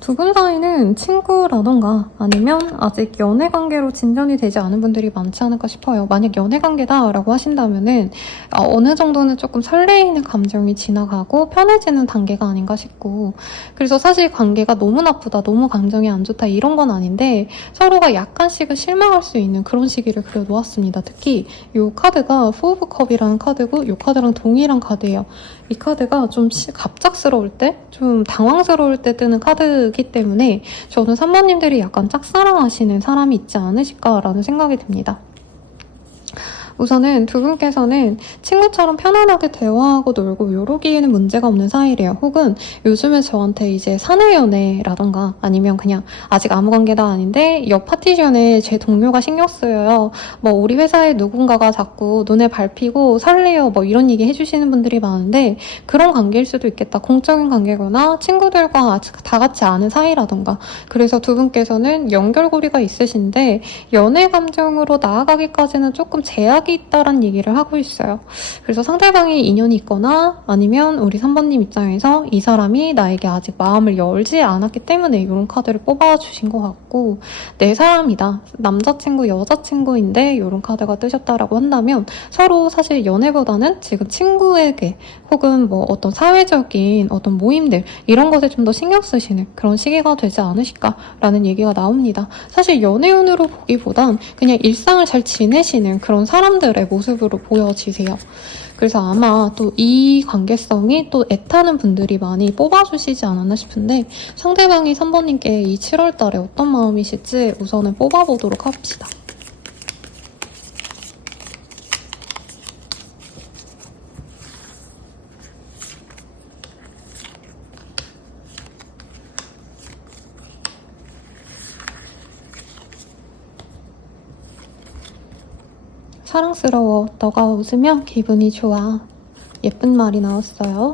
두 분 사이는 친구라던가 아니면 아직 연애 관계로 진전이 되지 않은 분들이 많지 않을까 싶어요. 만약 연애 관계다라고 하신다면은 어느 정도는 조금 설레이는 감정이 지나가고 편해지는 단계가 아닌가 싶고 그래서 사실 관계가 너무 나쁘다, 너무 감정이 안 좋다 이런 건 아닌데 서로가 약간씩은 실망할 수 있는 그런 시기를 그려놓았습니다. 특히 이 카드가 포 오브 컵이라는 카드고 이 카드랑 동일한 카드예요. 이 카드가 좀 갑작스러울 때, 좀 당황스러울 때 뜨는 카드이기 때문에 저는 3번님들이 약간 짝사랑하시는 사람이 있지 않으실까라는 생각이 듭니다. 우선은 두 분께서는 친구처럼 편안하게 대화하고 놀고 요러기에는 문제가 없는 사이래요. 혹은 요즘에 저한테 이제 사내 연애라던가 아니면 그냥 아직 아무 관계도 아닌데 옆 파티션에 제 동료가 신경 쓰여요. 뭐 우리 회사에 누군가가 자꾸 눈에 밟히고 설레요. 뭐 이런 얘기 해주시는 분들이 많은데 그런 관계일 수도 있겠다. 공적인 관계거나 친구들과 아직 다 같이 아는 사이라던가 그래서 두 분께서는 연결고리가 있으신데 연애 감정으로 나아가기까지는 조금 제약이 제약이 있다란 얘기를 하고 있어요. 그래서 상대방이 인연이 있거나 아니면 우리 3번님 입장에서 이 사람이 나에게 아직 마음을 열지 않았기 때문에 이런 카드를 뽑아주신 것 같고, 내 사람이다, 남자친구 여자친구인데 이런 카드가 뜨셨다라고 한다면 서로 사실 연애보다는 지금 친구에게 혹은 뭐 어떤 사회적인 어떤 모임들 이런 것에 좀 더 신경 쓰시는 그런 시기가 되지 않으실까라는 얘기가 나옵니다. 사실 연애운으로 보기보단 그냥 일상을 잘 지내시는 그런 사람들의 모습으로 보여지세요. 그래서 아마 또 이 관계성이 또 애타는 분들이 많이 뽑아주시지 않았나 싶은데, 상대방이 3번님께 이 7월달에 어떤 마음이실지 우선은 뽑아보도록 합시다. 사랑스러워. 너가 웃으면 기분이 좋아. 예쁜 말이 나왔어요.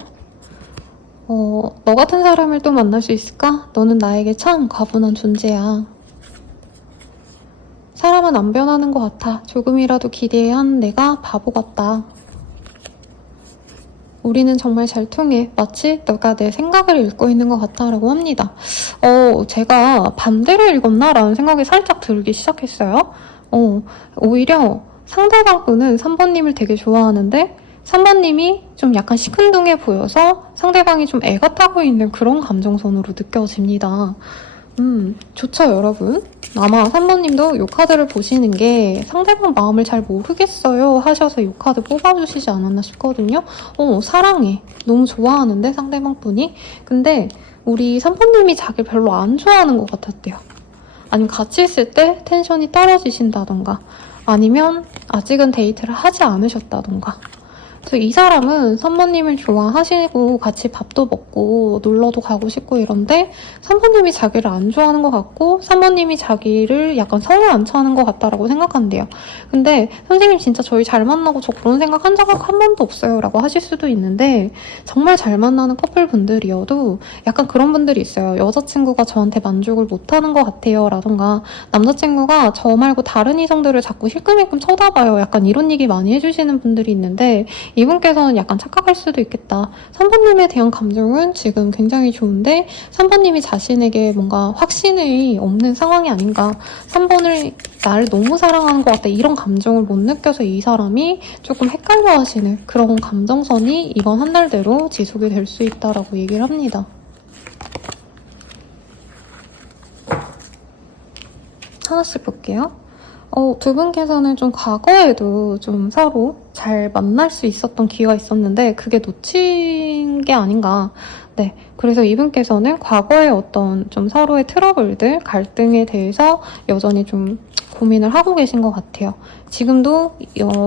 너 같은 사람을 또 만날 수 있을까? 너는 나에게 참 과분한 존재야. 사람은 안 변하는 것 같아. 조금이라도 기대한 내가 바보 같다. 우리는 정말 잘 통해. 마치 너가 내 생각을 읽고 있는 것 같아 라고 합니다. 제가 반대로 읽었나? 라는 생각이 살짝 들기 시작했어요. 오히려 상대방 분은 3번님을 되게 좋아하는데 3번님이 좀 약간 시큰둥해 보여서 상대방이 좀 애가 타고 있는 그런 감정선으로 느껴집니다. 좋죠, 여러분? 아마 3번님도 이 카드를 보시는 게 상대방 마음을 잘 모르겠어요 하셔서 이 카드 뽑아주시지 않았나 싶거든요. 사랑해. 너무 좋아하는데, 상대방 분이. 근데 우리 3번님이 자기를 별로 안 좋아하는 것 같았대요. 아니면 같이 있을 때 텐션이 떨어지신다던가, 아니면 아직은 데이트를 하지 않으셨다던가. 그래서 이 사람은 3번님을 좋아하시고 같이 밥도 먹고 놀러도 가고 싶고 이런데 3번님이 자기를 안 좋아하는 것 같고 3번님이 자기를 약간 성에 안 차는 것 같다라고 생각한대요. 근데 선생님 진짜 저희 잘 만나고 저 그런 생각 한 적 한 번도 없어요 라고 하실 수도 있는데, 정말 잘 만나는 커플분들이어도 약간 그런 분들이 있어요. 여자친구가 저한테 만족을 못하는 것 같아요 라던가, 남자친구가 저 말고 다른 이성들을 자꾸 힐끔힐끔 쳐다봐요, 약간 이런 얘기 많이 해주시는 분들이 있는데, 이분께서는 약간 착각할 수도 있겠다. 3번님에 대한 감정은 지금 굉장히 좋은데 3번님이 자신에게 뭔가 확신이 없는 상황이 아닌가. 3번을 나를 너무 사랑하는 것 같다, 이런 감정을 못 느껴서 이 사람이 조금 헷갈려하시는 그런 감정선이 이번 한 달대로 지속이 될 수 있다라고 얘기를 합니다. 하나씩 볼게요. 두 분께서는 좀 과거에도 좀 서로 잘 만날 수 있었던 기회가 있었는데 그게 놓친 게 아닌가. 네, 그래서 이분께서는 과거의 어떤 좀 서로의 트러블들, 갈등에 대해서 여전히 좀 고민을 하고 계신 것 같아요. 지금도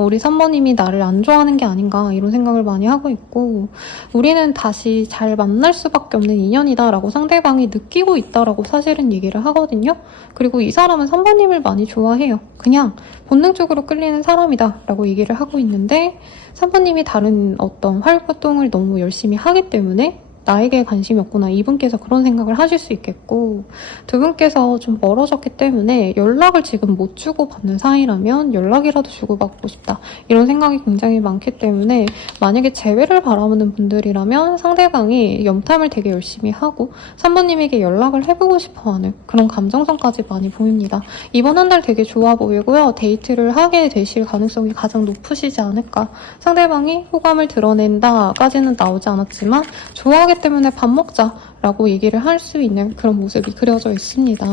우리 3번님이 나를 안 좋아하는 게 아닌가 이런 생각을 많이 하고 있고, 우리는 다시 잘 만날 수밖에 없는 인연이다라고 상대방이 느끼고 있다라고 사실은 얘기를 하거든요. 그리고 이 사람은 3번님을 많이 좋아해요. 그냥 본능적으로 끌리는 사람이다 라고 얘기를 하고 있는데, 3번님이 다른 어떤 활동을 너무 열심히 하기 때문에 나에게 관심이 없구나, 이분께서 그런 생각을 하실 수 있겠고, 두 분께서 좀 멀어졌기 때문에 연락을 지금 못 주고받는 사이라면 연락이라도 주고받고 싶다, 이런 생각이 굉장히 많기 때문에 만약에 재회를 바라보는 분들이라면 상대방이 염탐을 되게 열심히 하고 3번님에게 연락을 해보고 싶어하는 그런 감정선까지 많이 보입니다. 이번 한 달 되게 좋아 보이고요. 데이트를 하게 되실 가능성이 가장 높으시지 않을까. 상대방이 호감을 드러낸다까지는 나오지 않았지만 좋아하기 때문에 밥 먹자라고 얘기를 할 수 있는 그런 모습이 그려져 있습니다.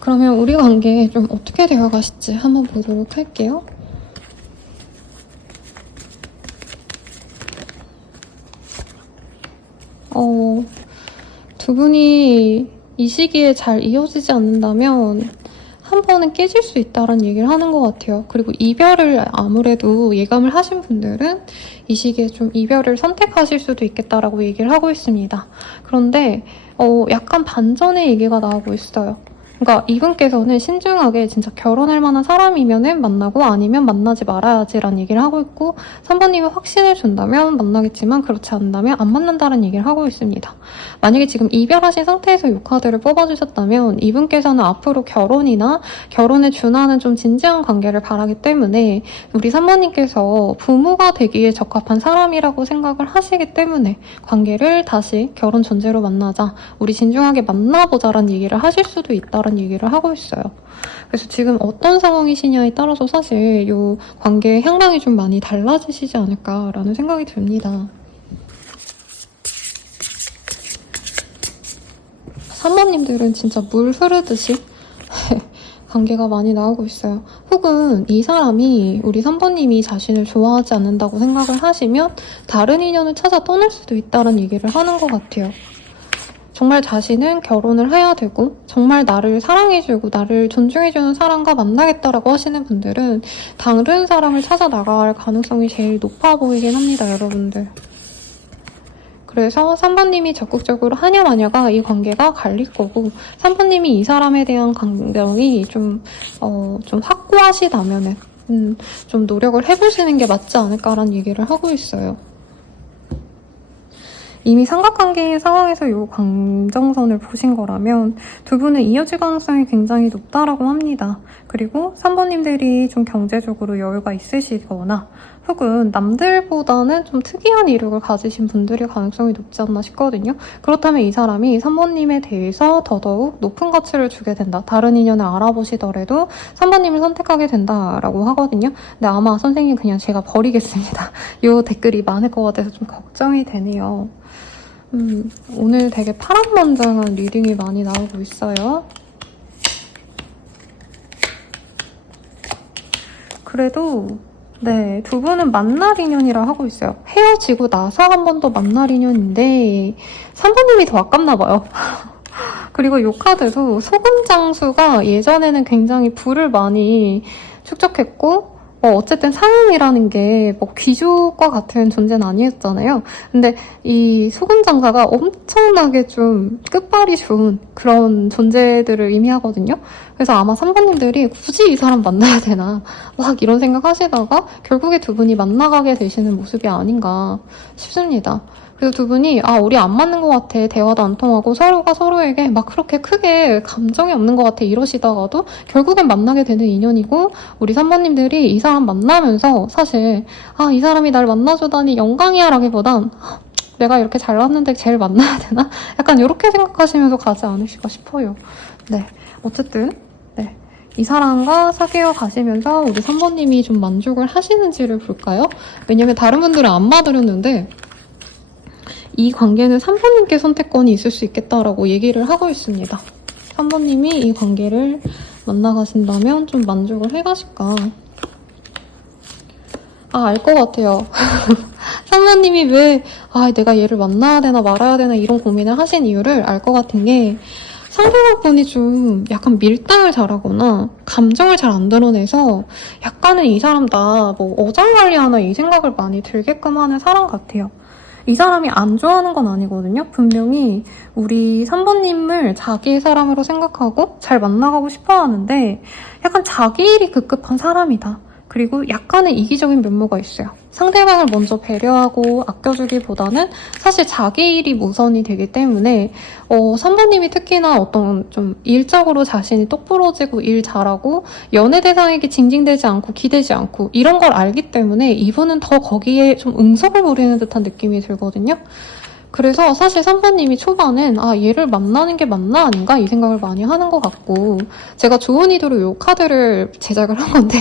그러면 우리 관계 좀 어떻게 되어 가실지 한번 보도록 할게요. 두 분이 이 시기에 잘 이어지지 않는다면 한 번은 깨질 수 있다는 얘기를 하는 것 같아요. 그리고 이별을 아무래도 예감을 하신 분들은 이 시기에 좀 이별을 선택하실 수도 있겠다라고 얘기를 하고 있습니다. 그런데 약간 반전의 얘기가 나오고 있어요. 그러니까 이분께서는 신중하게 진짜 결혼할 만한 사람이면은 만나고 아니면 만나지 말아야지라는 얘기를 하고 있고 3번님은 확신을 준다면 만나겠지만 그렇지 않다면 안 만난다는 얘기를 하고 있습니다. 만약에 지금 이별하신 상태에서 이 카드를 뽑아주셨다면 이분께서는 앞으로 결혼이나 결혼에 준하는 좀 진지한 관계를 바라기 때문에 우리 3번님께서 부모가 되기에 적합한 사람이라고 생각을 하시기 때문에 관계를 다시 결혼 전제로 만나자, 우리 진중하게 만나보자라는 얘기를 하실 수도 있다는 얘기를 하고 있어요. 그래서 지금 어떤 상황이시냐에 따라서 사실 이 관계의 향랑이 좀 많이 달라지시지 않을까라는 생각이 듭니다. 3번님들은 진짜 물 흐르듯이 관계가 많이 나오고 있어요. 혹은 이 사람이 우리 3번님이 자신을 좋아하지 않는다고 생각을 하시면 다른 인연을 찾아 떠날 수도 있다는 얘기를 하는 것 같아요. 정말 자신은 결혼을 해야 되고 정말 나를 사랑해주고 나를 존중해주는 사람과 만나겠다라고 하시는 분들은 다른 사람을 찾아 나갈 가능성이 제일 높아 보이긴 합니다, 여러분들. 그래서 3번님이 적극적으로 하냐 마냐가 이 관계가 갈릴 거고 3번님이 이 사람에 대한 감정이 좀 확고하시다면은 좀 노력을 해보시는 게 맞지 않을까라는 얘기를 하고 있어요. 이미 삼각관계인 상황에서 이 감정선을 보신 거라면 두 분은 이어질 가능성이 굉장히 높다라고 합니다. 그리고 3번님들이 좀 경제적으로 여유가 있으시거나 혹은 남들보다는 좀 특이한 이력을 가지신 분들의 가능성이 높지 않나 싶거든요. 그렇다면 이 사람이 3번님에 대해서 더더욱 높은 가치를 주게 된다. 다른 인연을 알아보시더라도 3번님을 선택하게 된다라고 하거든요. 근데 아마 선생님 그냥 제가 버리겠습니다. 이 댓글이 많을 것 같아서 좀 걱정이 되네요. 오늘 되게 파란만장한 리딩이 많이 나오고 있어요. 그래도 네, 두 분은 만날 인연이라 하고 있어요. 헤어지고 나서 한 번 더 만날 인연인데 3번님이 더 아깝나 봐요. 그리고 이 카드도 소금 장수가 예전에는 굉장히 부를 많이 축적했고 어쨌든 상인이라는 게 뭐 귀족과 같은 존재는 아니었잖아요. 근데 이 소금 장사가 엄청나게 좀 끝발이 좋은 그런 존재들을 의미하거든요. 그래서 아마 3번님들이 굳이 이 사람 만나야 되나 막 이런 생각 하시다가 결국에 두 분이 만나가게 되시는 모습이 아닌가 싶습니다. 그래서 두 분이 우리 안 맞는 것 같아, 대화도 안 통하고 서로가 서로에게 막 그렇게 크게 감정이 없는 것 같아 이러시다가도 결국엔 만나게 되는 인연이고 우리 3번님들이 이 사람 만나면서 사실 이 사람이 날 만나주다니 영광이야 라기보단 내가 이렇게 잘났는데 쟤를 만나야 되나? 약간 이렇게 생각하시면서 가지 않으실까 싶어요. 네, 어쨌든 네, 이 사람과 사귀어 가시면서 우리 3번님이 좀 만족을 하시는지를 볼까요? 왜냐면 다른 분들은 안 봐드렸는데 이 관계는 3번님께 선택권이 있을 수 있겠다라고 얘기를 하고 있습니다. 3번님이 이 관계를 만나가신다면 좀 만족을 해가실까? 알 것 같아요. 3번님이 왜 내가 얘를 만나야 되나 말아야 되나 이런 고민을 하신 이유를 알 것 같은 게 상대방 분이 좀 약간 밀당을 잘하거나 감정을 잘 안 드러내서 약간은 이 사람 나 뭐 어장관리하나 이 생각을 많이 들게끔 하는 사람 같아요. 이 사람이 안 좋아하는 건 아니거든요. 분명히 우리 3번님을 자기의 사람으로 생각하고 잘 만나가고 싶어 하는데 약간 자기 일이 급급한 사람이다. 그리고 약간의 이기적인 면모가 있어요. 상대방을 먼저 배려하고 아껴주기보다는 사실 자기 일이 우선이 되기 때문에 3번님이 특히나 어떤 좀 일적으로 자신이 똑부러지고 일 잘하고 연애 대상에게 징징대지 않고 기대지 않고 이런 걸 알기 때문에 이분은 더 거기에 좀 응석을 부리는 듯한 느낌이 들거든요. 그래서 사실 3번님이 초반엔 얘를 만나는 게 맞나 아닌가 이 생각을 많이 하는 것 같고 제가 좋은 의도로 이 카드를 제작을 한 건데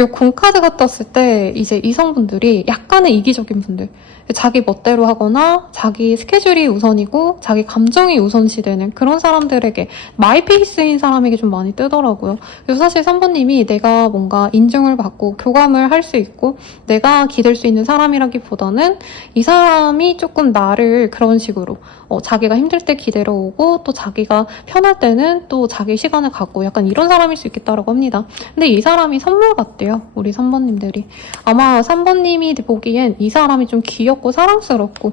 이 공카드가 떴을 때 이제 이성분들이 약간의 이기적인 분들 자기 멋대로 하거나 자기 스케줄이 우선이고 자기 감정이 우선시되는 그런 사람들에게 마이페이스인 사람에게 좀 많이 뜨더라고요. 그래서 사실 3번님이 내가 뭔가 인정을 받고 교감을 할 수 있고 내가 기댈 수 있는 사람이라기보다는 이 사람이 조금 나를 그런 식으로 자기가 힘들 때 기대러 오고 또 자기가 편할 때는 또 자기 시간을 갖고 약간 이런 사람일 수 있겠다라고 합니다. 근데 이 사람이 선물 같대요. 우리 3번님들이. 아마 3번님이 보기엔 이 사람이 좀 귀엽고 귀엽고 사랑스럽고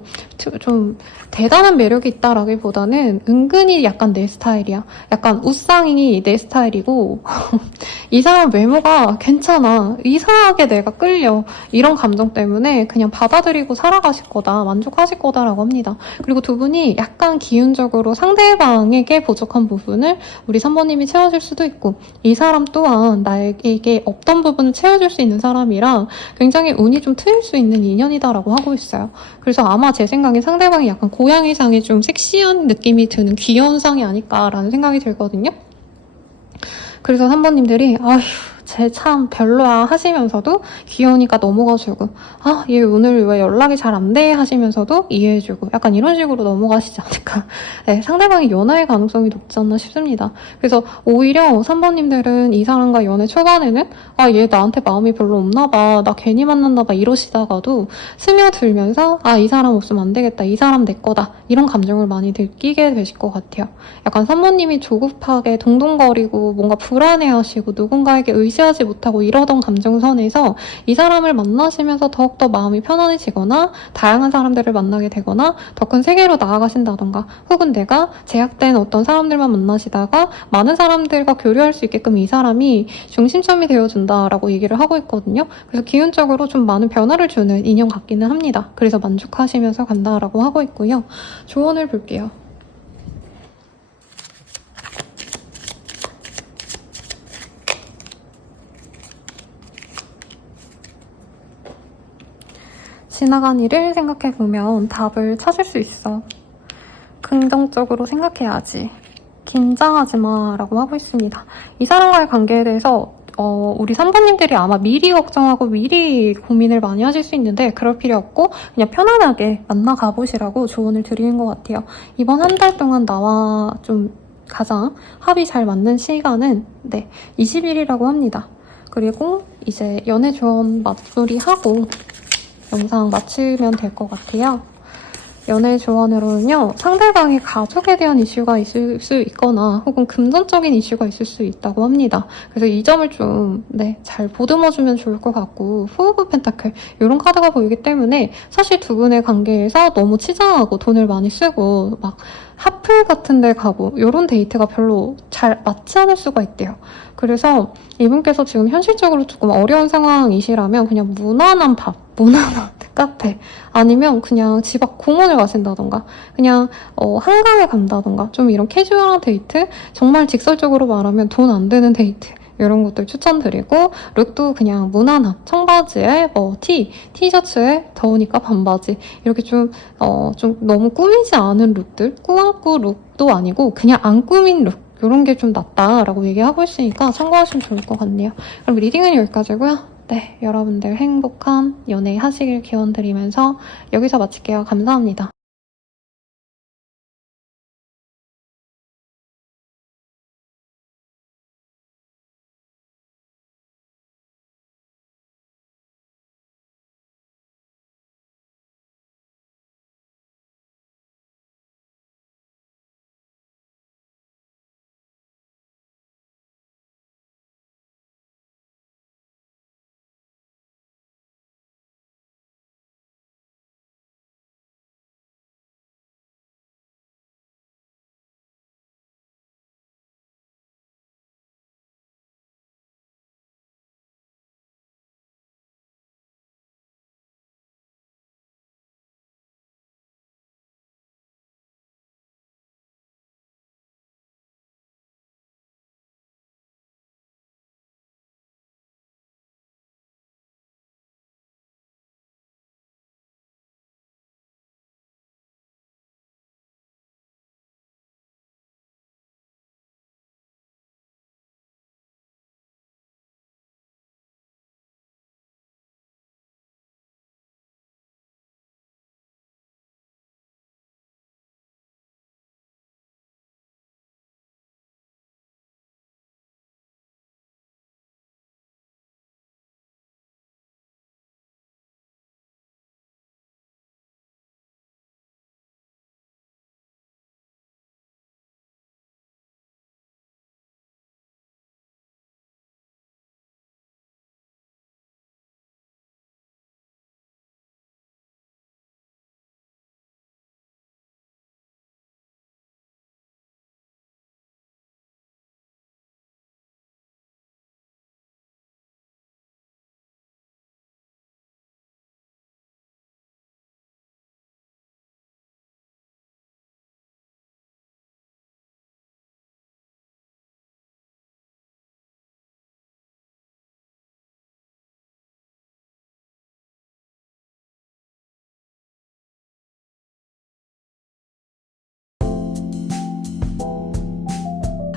좀 대단한 매력이 있다라기보다는 은근히 약간 내 스타일이야. 약간 웃상이 내 스타일이고 이 사람 외모가 괜찮아. 이상하게 내가 끌려. 이런 감정 때문에 그냥 받아들이고 살아가실 거다. 만족하실 거다라고 합니다. 그리고 두 분이 약간 기운적으로 상대방에게 부족한 부분을 우리 3번님이 채워줄 수도 있고 이 사람 또한 나에게 없던 부분을 채워줄 수 있는 사람이라 굉장히 운이 좀 트일 수 있는 인연이다라고 하고 있어요. 그래서 아마 제 생각에 상대방이 약간 고양이상의 좀 섹시한 느낌이 드는 귀여운 상이 아닐까라는 생각이 들거든요. 그래서 3번님들이 아휴 쟤 참 별로야 하시면서도 귀여우니까 넘어가주고 얘 오늘 왜 연락이 잘 안 돼 하시면서도 이해해주고 약간 이런 식으로 넘어가시지 않을까. 네, 상대방이 연애의 가능성이 높지 않나 싶습니다. 그래서 오히려 3번님들은 이 사람과 연애 초반에는 얘 나한테 마음이 별로 없나 봐, 나 괜히 만났나 봐 이러시다가도 스며들면서 이 사람 없으면 안 되겠다, 이 사람 내 거다, 이런 감정을 많이 느끼게 되실 것 같아요. 약간 3번님이 조급하게 동동거리고 뭔가 불안해하시고 누군가에게 의지하지 못하고 이러던 감정선에서 이 사람을 만나시면서 더욱더 마음이 편안해지거나 다양한 사람들을 만나게 되거나 더 큰 세계로 나아가신다던가 혹은 내가 제약된 어떤 사람들만 만나시다가 많은 사람들과 교류할 수 있게끔 이 사람이 중심점이 되어준다라고 얘기를 하고 있거든요. 그래서 기운적으로 좀 많은 변화를 주는 인연 같기는 합니다. 그래서 만족하시면서 간다라고 하고 있고요. 조언을 볼게요. 지나간 일을 생각해보면 답을 찾을 수 있어. 긍정적으로 생각해야지. 긴장하지 마 라고 하고 있습니다. 이 사람과의 관계에 대해서 우리 3번님들이 아마 미리 걱정하고 미리 고민을 많이 하실 수 있는데 그럴 필요 없고 그냥 편안하게 만나가보시라고 조언을 드리는 것 같아요. 이번 한 달 동안 나와 좀 가장 합이 잘 맞는 시간은 20일이라고 합니다. 그리고 이제 연애 조언 마무리하고 영상 마치면 될 것 같아요. 연애 조언으로는요, 상대방의 가족에 대한 이슈가 있을 수 있거나 혹은 금전적인 이슈가 있을 수 있다고 합니다. 그래서 이 점을 좀 잘 보듬어주면 좋을 것 같고, 후오브 펜타클 이런 카드가 보이기 때문에 사실 두 분의 관계에서 너무 치장하고 돈을 많이 쓰고 막 하플 같은 데 가고 이런 데이트가 별로 잘 맞지 않을 수가 있대요. 그래서 이분께서 지금 현실적으로 조금 어려운 상황이시라면 그냥 무난한 밥, 무난한 카페 아니면 그냥 집 앞 공원을 가신다던가 그냥 한강에 간다던가 좀 이런 캐주얼한 데이트, 정말 직설적으로 말하면 돈 안 되는 데이트 이런 것들 추천드리고 룩도 그냥 무난한 청바지에 티셔츠에 더우니까 반바지 이렇게 좀 너무 꾸미지 않은 룩들, 꾸안꾸 룩도 아니고 그냥 안 꾸민 룩 이런 게 좀 낫다라고 얘기하고 있으니까 참고하시면 좋을 것 같네요. 그럼 리딩은 여기까지고요. 여러분들 행복한 연애 하시길 기원드리면서 여기서 마칠게요. 감사합니다.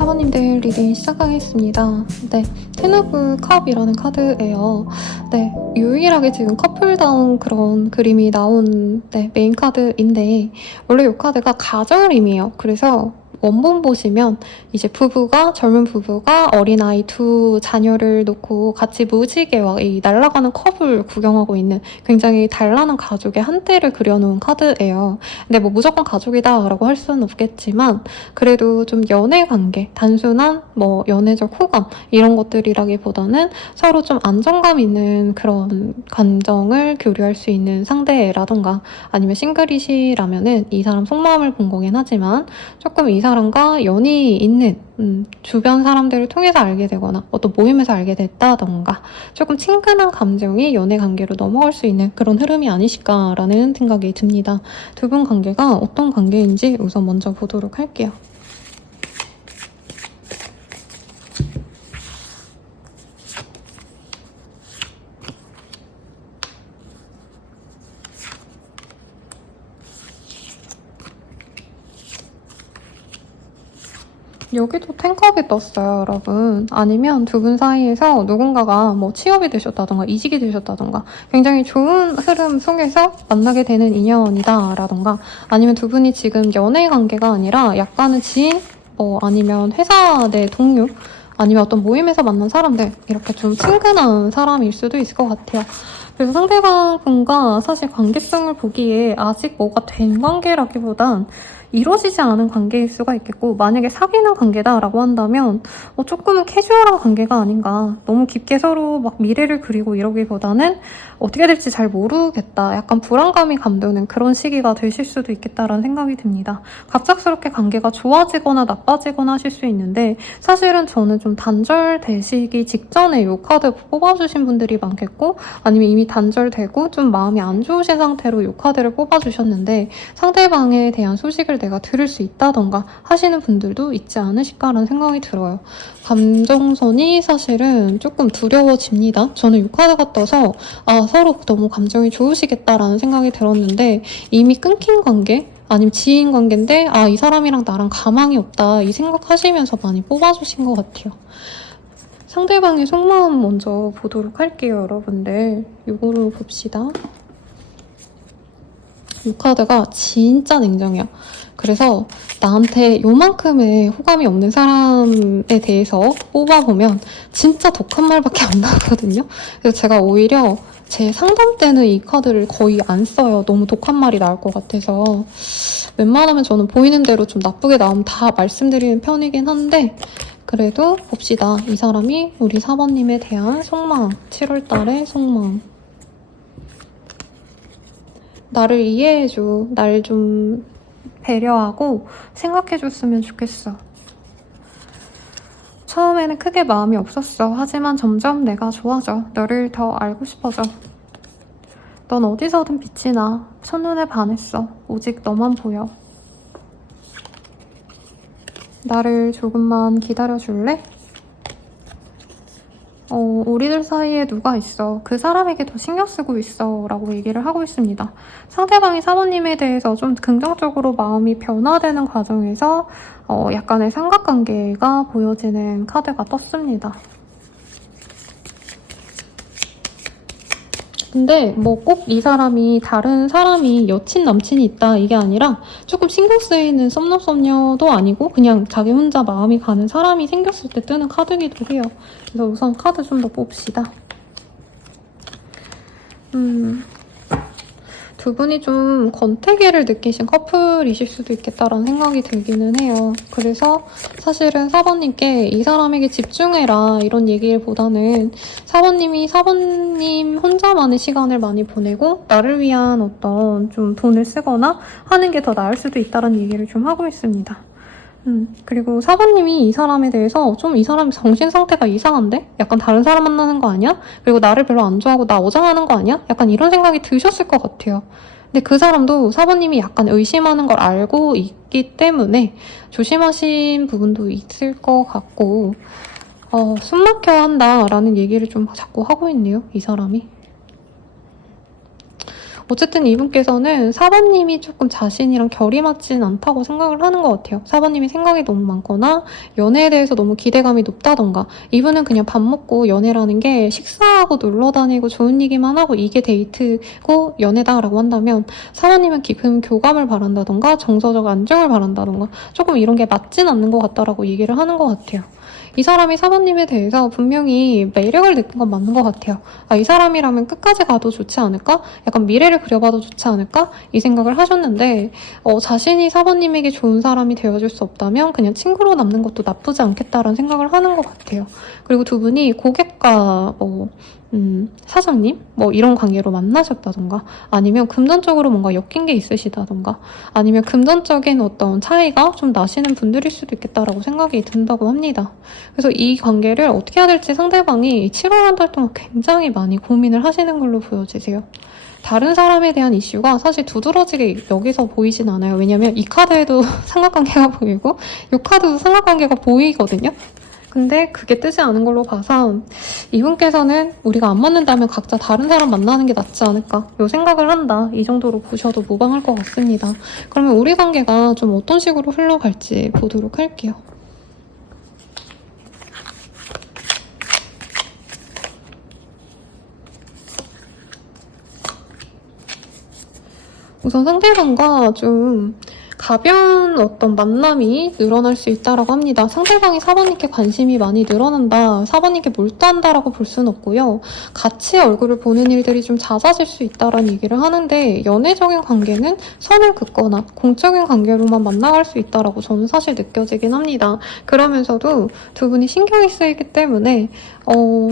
사모님들 리딩 시작하겠습니다. 네, 텐 오브 컵이라는 카드예요. 네, 유일하게 지금 커플다운 그런 그림이 나온 메인 카드인데 원래 이 카드가 가정림이에요. 그래서 원본 보시면 이제 젊은 부부가 어린아이 두 자녀를 놓고 같이 무지개와 이 날아가는 컵을 구경하고 있는 굉장히 단란한 가족의 한때를 그려놓은 카드예요. 근데 뭐 무조건 가족이다 라고 할 수는 없겠지만 그래도 좀 연애 관계, 단순한 뭐 연애적 호감 이런 것들이라기보다는 서로 좀 안정감 있는 그런 감정을 교류할 수 있는 상대라던가 아니면 싱글이시라면은 이 사람 속마음을 본 거긴 하지만 조금 이 사람과 연이 있는 주변 사람들을 통해서 알게 되거나 어떤 모임에서 알게 됐다던가 조금 친근한 감정이 연애 관계로 넘어갈 수 있는 그런 흐름이 아니실까라는 생각이 듭니다. 두 분 관계가 어떤 관계인지 우선 먼저 보도록 할게요. 여기도 텐컵이 떴어요, 여러분. 아니면 두 분 사이에서 누군가가 뭐 취업이 되셨다던가 이직이 되셨다던가 굉장히 좋은 흐름 속에서 만나게 되는 인연이다라던가 아니면 두 분이 지금 연애 관계가 아니라 약간은 지인? 아니면 회사 내 동료? 아니면 어떤 모임에서 만난 사람들 이렇게 좀 친근한 사람일 수도 있을 것 같아요. 그래서 상대방분과 사실 관계성을 보기에 아직 뭐가 된 관계라기보단 이루어지지 않은 관계일 수가 있겠고 만약에 사귀는 관계다라고 한다면 조금은 캐주얼한 관계가 아닌가 너무 깊게 서로 막 미래를 그리고 이러기보다는 어떻게 될지 잘 모르겠다 약간 불안감이 감도는 그런 시기가 되실 수도 있겠다라는 생각이 듭니다. 갑작스럽게 관계가 좋아지거나 나빠지거나 하실 수 있는데 사실은 저는 좀 단절되시기 직전에 이 카드 뽑아주신 분들이 많겠고 아니면 이미 단절되고 좀 마음이 안 좋으신 상태로 이 카드를 뽑아주셨는데 상대방에 대한 소식을 내가 들을 수 있다던가 하시는 분들도 있지 않으실까라는 생각이 들어요. 감정선이 사실은 조금 두려워집니다. 저는 이 카드가 떠서 서로 너무 감정이 좋으시겠다라는 생각이 들었는데 이미 끊긴 관계? 아니면 지인 관계인데 이 사람이랑 나랑 가망이 없다 이 생각하시면서 많이 뽑아주신 것 같아요. 상대방의 속마음 먼저 보도록 할게요, 여러분들. 이거로 봅시다. 이 카드가 진짜 냉정해요. 그래서 나한테 요만큼의 호감이 없는 사람에 대해서 뽑아보면 진짜 독한 말밖에 안 나거든요. 그래서 제가 오히려 제 상담 때는 이 카드를 거의 안 써요. 너무 독한 말이 나올 것 같아서. 웬만하면 저는 보이는 대로 좀 나쁘게 나오면 다 말씀드리는 편이긴 한데 그래도 봅시다. 이 사람이 우리 4번님에 대한 속마음, 7월달의 속마음. 나를 이해해줘. 날 좀 배려하고 생각해줬으면 좋겠어. 처음에는 크게 마음이 없었어. 하지만 점점 내가 좋아져. 너를 더 알고 싶어져. 넌 어디서든 빛이 나. 첫눈에 반했어. 오직 너만 보여. 나를 조금만 기다려줄래? 우리들 사이에 누가 있어. 그 사람에게 더 신경 쓰고 있어. 라고 얘기를 하고 있습니다. 상대방이 사모님에 대해서 좀 긍정적으로 마음이 변화되는 과정에서 약간의 삼각관계가 보여지는 카드가 떴습니다. 근데 뭐 꼭 이 사람이 다른 사람이 여친 남친이 있다 이게 아니라 조금 신경 쓰이는 썸남썸녀도 아니고 그냥 자기 혼자 마음이 가는 사람이 생겼을 때 뜨는 카드기도 해요. 그래서 우선 카드 좀 더 봅시다. 두 분이 좀 권태기를 느끼신 커플이실 수도 있겠다라는 생각이 들기는 해요. 그래서 사실은 4번님께 이 사람에게 집중해라 이런 얘기보다는 4번님 혼자만의 시간을 많이 보내고 나를 위한 어떤 좀 돈을 쓰거나 하는 게 더 나을 수도 있다는 얘기를 좀 하고 있습니다. 그리고 4번님이 이 사람에 대해서 좀 이 사람 정신 상태가 이상한데? 약간 다른 사람 만나는 거 아니야? 그리고 나를 별로 안 좋아하고 나 어장하는 거 아니야? 약간 이런 생각이 드셨을 것 같아요. 근데 그 사람도 4번님이 약간 의심하는 걸 알고 있기 때문에 조심하신 부분도 있을 것 같고 숨 막혀야 한다라는 얘기를 좀 자꾸 하고 있네요, 이 사람이. 어쨌든 이분께서는 사번님이 조금 자신이랑 결이 맞진 않다고 생각을 하는 것 같아요. 사번님이 생각이 너무 많거나 연애에 대해서 너무 기대감이 높다던가, 이분은 그냥 밥 먹고 연애라는 게 식사하고 놀러 다니고 좋은 얘기만 하고 이게 데이트고 연애다라고 한다면, 사번님은 깊은 교감을 바란다던가 정서적 안정을 바란다던가 조금 이런 게 맞진 않는 것 같다라고 얘기를 하는 것 같아요. 이 사람이 사번님에 대해서 분명히 매력을 느낀 건 맞는 것 같아요. 아, 이 사람이라면 끝까지 가도 좋지 않을까? 약간 미래를 그려봐도 좋지 않을까? 이 생각을 하셨는데, 자신이 사번님에게 좋은 사람이 되어줄 수 없다면 그냥 친구로 남는 것도 나쁘지 않겠다라는 생각을 하는 것 같아요. 그리고 두 분이 고객과 사장님? 이런 관계로 만나셨다던가, 아니면 금전적으로 뭔가 엮인 게 있으시다던가, 아니면 금전적인 어떤 차이가 좀 나시는 분들일 수도 있겠다라고 생각이 든다고 합니다. 그래서 이 관계를 어떻게 해야 될지 상대방이 7월 한 달 동안 굉장히 많이 고민을 하시는 걸로 보여지세요. 다른 사람에 대한 이슈가 사실 두드러지게 여기서 보이진 않아요. 왜냐면 이 카드에도 삼각관계가 보이고 이 카드도 삼각관계가 보이거든요. 근데 그게 뜨지 않은 걸로 봐서 이분께서는 우리가 안 맞는다면 각자 다른 사람 만나는 게 낫지 않을까, 요 생각을 한다, 이 정도로 보셔도 무방할 것 같습니다. 그러면 우리 관계가 좀 어떤 식으로 흘러갈지 보도록 할게요. 우선 상대방과 좀 가벼운 어떤 만남이 늘어날 수 있다라고 합니다. 상대방이 사번님께 관심이 많이 늘어난다, 사번님께 몰두한다라고 볼 수는 없고요. 같이 얼굴을 보는 일들이 좀 잦아질 수 있다라는 얘기를 하는데, 연애적인 관계는 선을 긋거나 공적인 관계로만 만나갈 수 있다라고 저는 사실 느껴지긴 합니다. 그러면서도 두 분이 신경이 쓰이기 때문에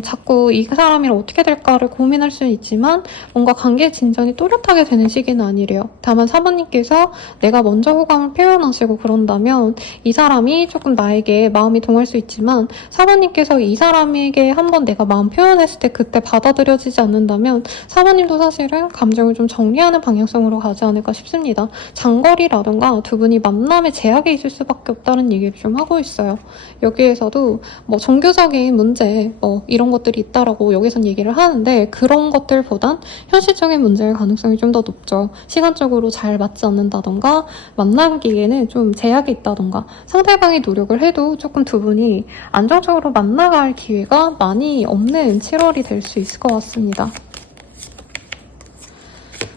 자꾸 이 사람이랑 어떻게 될까를 고민할 수는 있지만 뭔가 관계 진전이 또렷하게 되는 시기는 아니래요. 다만 사번님께서 내가 먼저 호감을 표현하시고 그런다면 이 사람이 조금 나에게 마음이 동할 수 있지만, 사번님께서 이 사람에게 한번 내가 마음 표현했을 때 그때 받아들여지지 않는다면 사번님도 사실은 감정을 좀 정리하는 방향성으로 가지 않을까 싶습니다. 장거리라던가 두 분이 만남에 제약이 있을 수밖에 없다는 얘기를 좀 하고 있어요. 여기에서도 종교적인 문제 이런 것들이 있다라고 여기선 얘기를 하는데, 그런 것들보단 현실적인 문제일 가능성이 좀 더 높죠. 시간적으로 잘 맞지 않는다던가 만나기에는 좀 제약이 있다던가, 상대방이 노력을 해도 조금 두 분이 안정적으로 만나갈 기회가 많이 없는 7월이 될 수 있을 것 같습니다.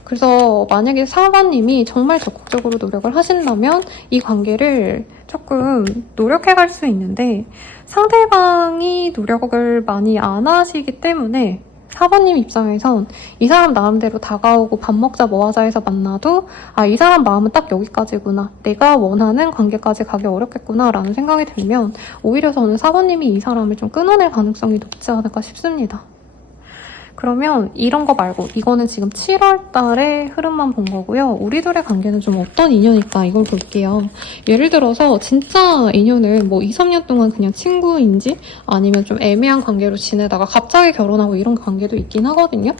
그래서 만약에 사관님이 정말 적극적으로 노력을 하신다면 이 관계를 조금 노력해갈 수 있는데, 상대방이 노력을 많이 안 하시기 때문에 4번님 입장에선 이 사람 나름대로 다가오고 밥 먹자 뭐 하자 해서 만나도 이 사람 마음은 딱 여기까지구나, 내가 원하는 관계까지 가기 어렵겠구나 라는 생각이 들면 오히려 저는 4번님이 이 사람을 좀 끊어낼 가능성이 높지 않을까 싶습니다. 그러면 이런 거 말고, 이거는 지금 7월 달의 흐름만 본 거고요. 우리 둘의 관계는 좀 어떤 인연일까, 이걸 볼게요. 예를 들어서 진짜 인연을 2, 3년 동안 그냥 친구인지 아니면 좀 애매한 관계로 지내다가 갑자기 결혼하고 이런 관계도 있긴 하거든요.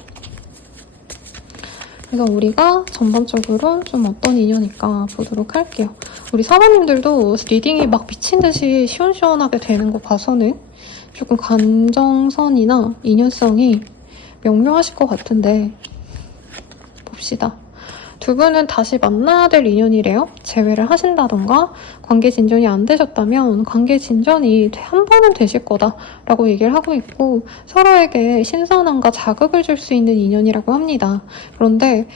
그래서 우리가 전반적으로 좀 어떤 인연일까 보도록 할게요. 우리 사모님들도 리딩이 막 미친 듯이 시원시원하게 되는 거 봐서는 조금 감정선이나 인연성이 명료하실 것 같은데, 봅시다. 두 분은 다시 만나야 될 인연이래요. 재회를 하신다던가 관계 진전이 안 되셨다면 관계 진전이 한 번은 되실 거다라고 얘기를 하고 있고, 서로에게 신선함과 자극을 줄 수 있는 인연이라고 합니다. 그런데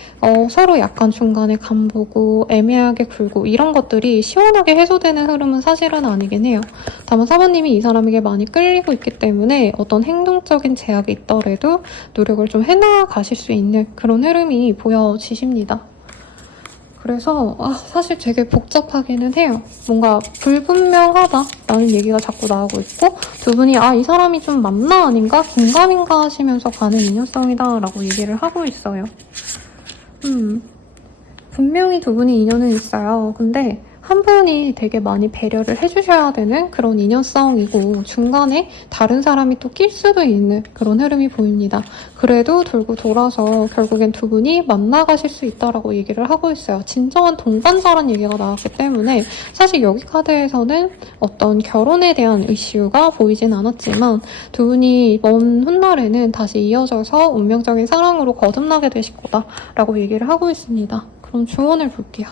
서로 약간 중간에 간보고 애매하게 굴고 이런 것들이 시원하게 해소되는 흐름은 사실은 아니긴 해요. 다만 사모님이 이 사람에게 많이 끌리고 있기 때문에 어떤 행동적인 제약이 있더라도 노력을 좀 해나가실 수 있는 그런 흐름이 보여지십니다. 그래서 사실 되게 복잡하기는 해요. 뭔가 불분명하다라는 얘기가 자꾸 나오고 있고, 두 분이 이 사람이 좀 맞나 아닌가, 긴가민가 하시면서 가는 인연성이다라고 얘기를 하고 있어요. 분명히 두 분이 인연은 있어요. 근데 한 분이 되게 많이 배려를 해주셔야 되는 그런 인연성이고 중간에 다른 사람이 또 낄 수도 있는 그런 흐름이 보입니다. 그래도 돌고 돌아서 결국엔 두 분이 만나가실 수 있다라고 얘기를 하고 있어요. 진정한 동반자란 얘기가 나왔기 때문에 사실 여기 카드에서는 어떤 결혼에 대한 이슈가 보이진 않았지만 두 분이 먼 훗날에는 다시 이어져서 운명적인 사랑으로 거듭나게 되실 거다라고 얘기를 하고 있습니다. 그럼 조언을 볼게요.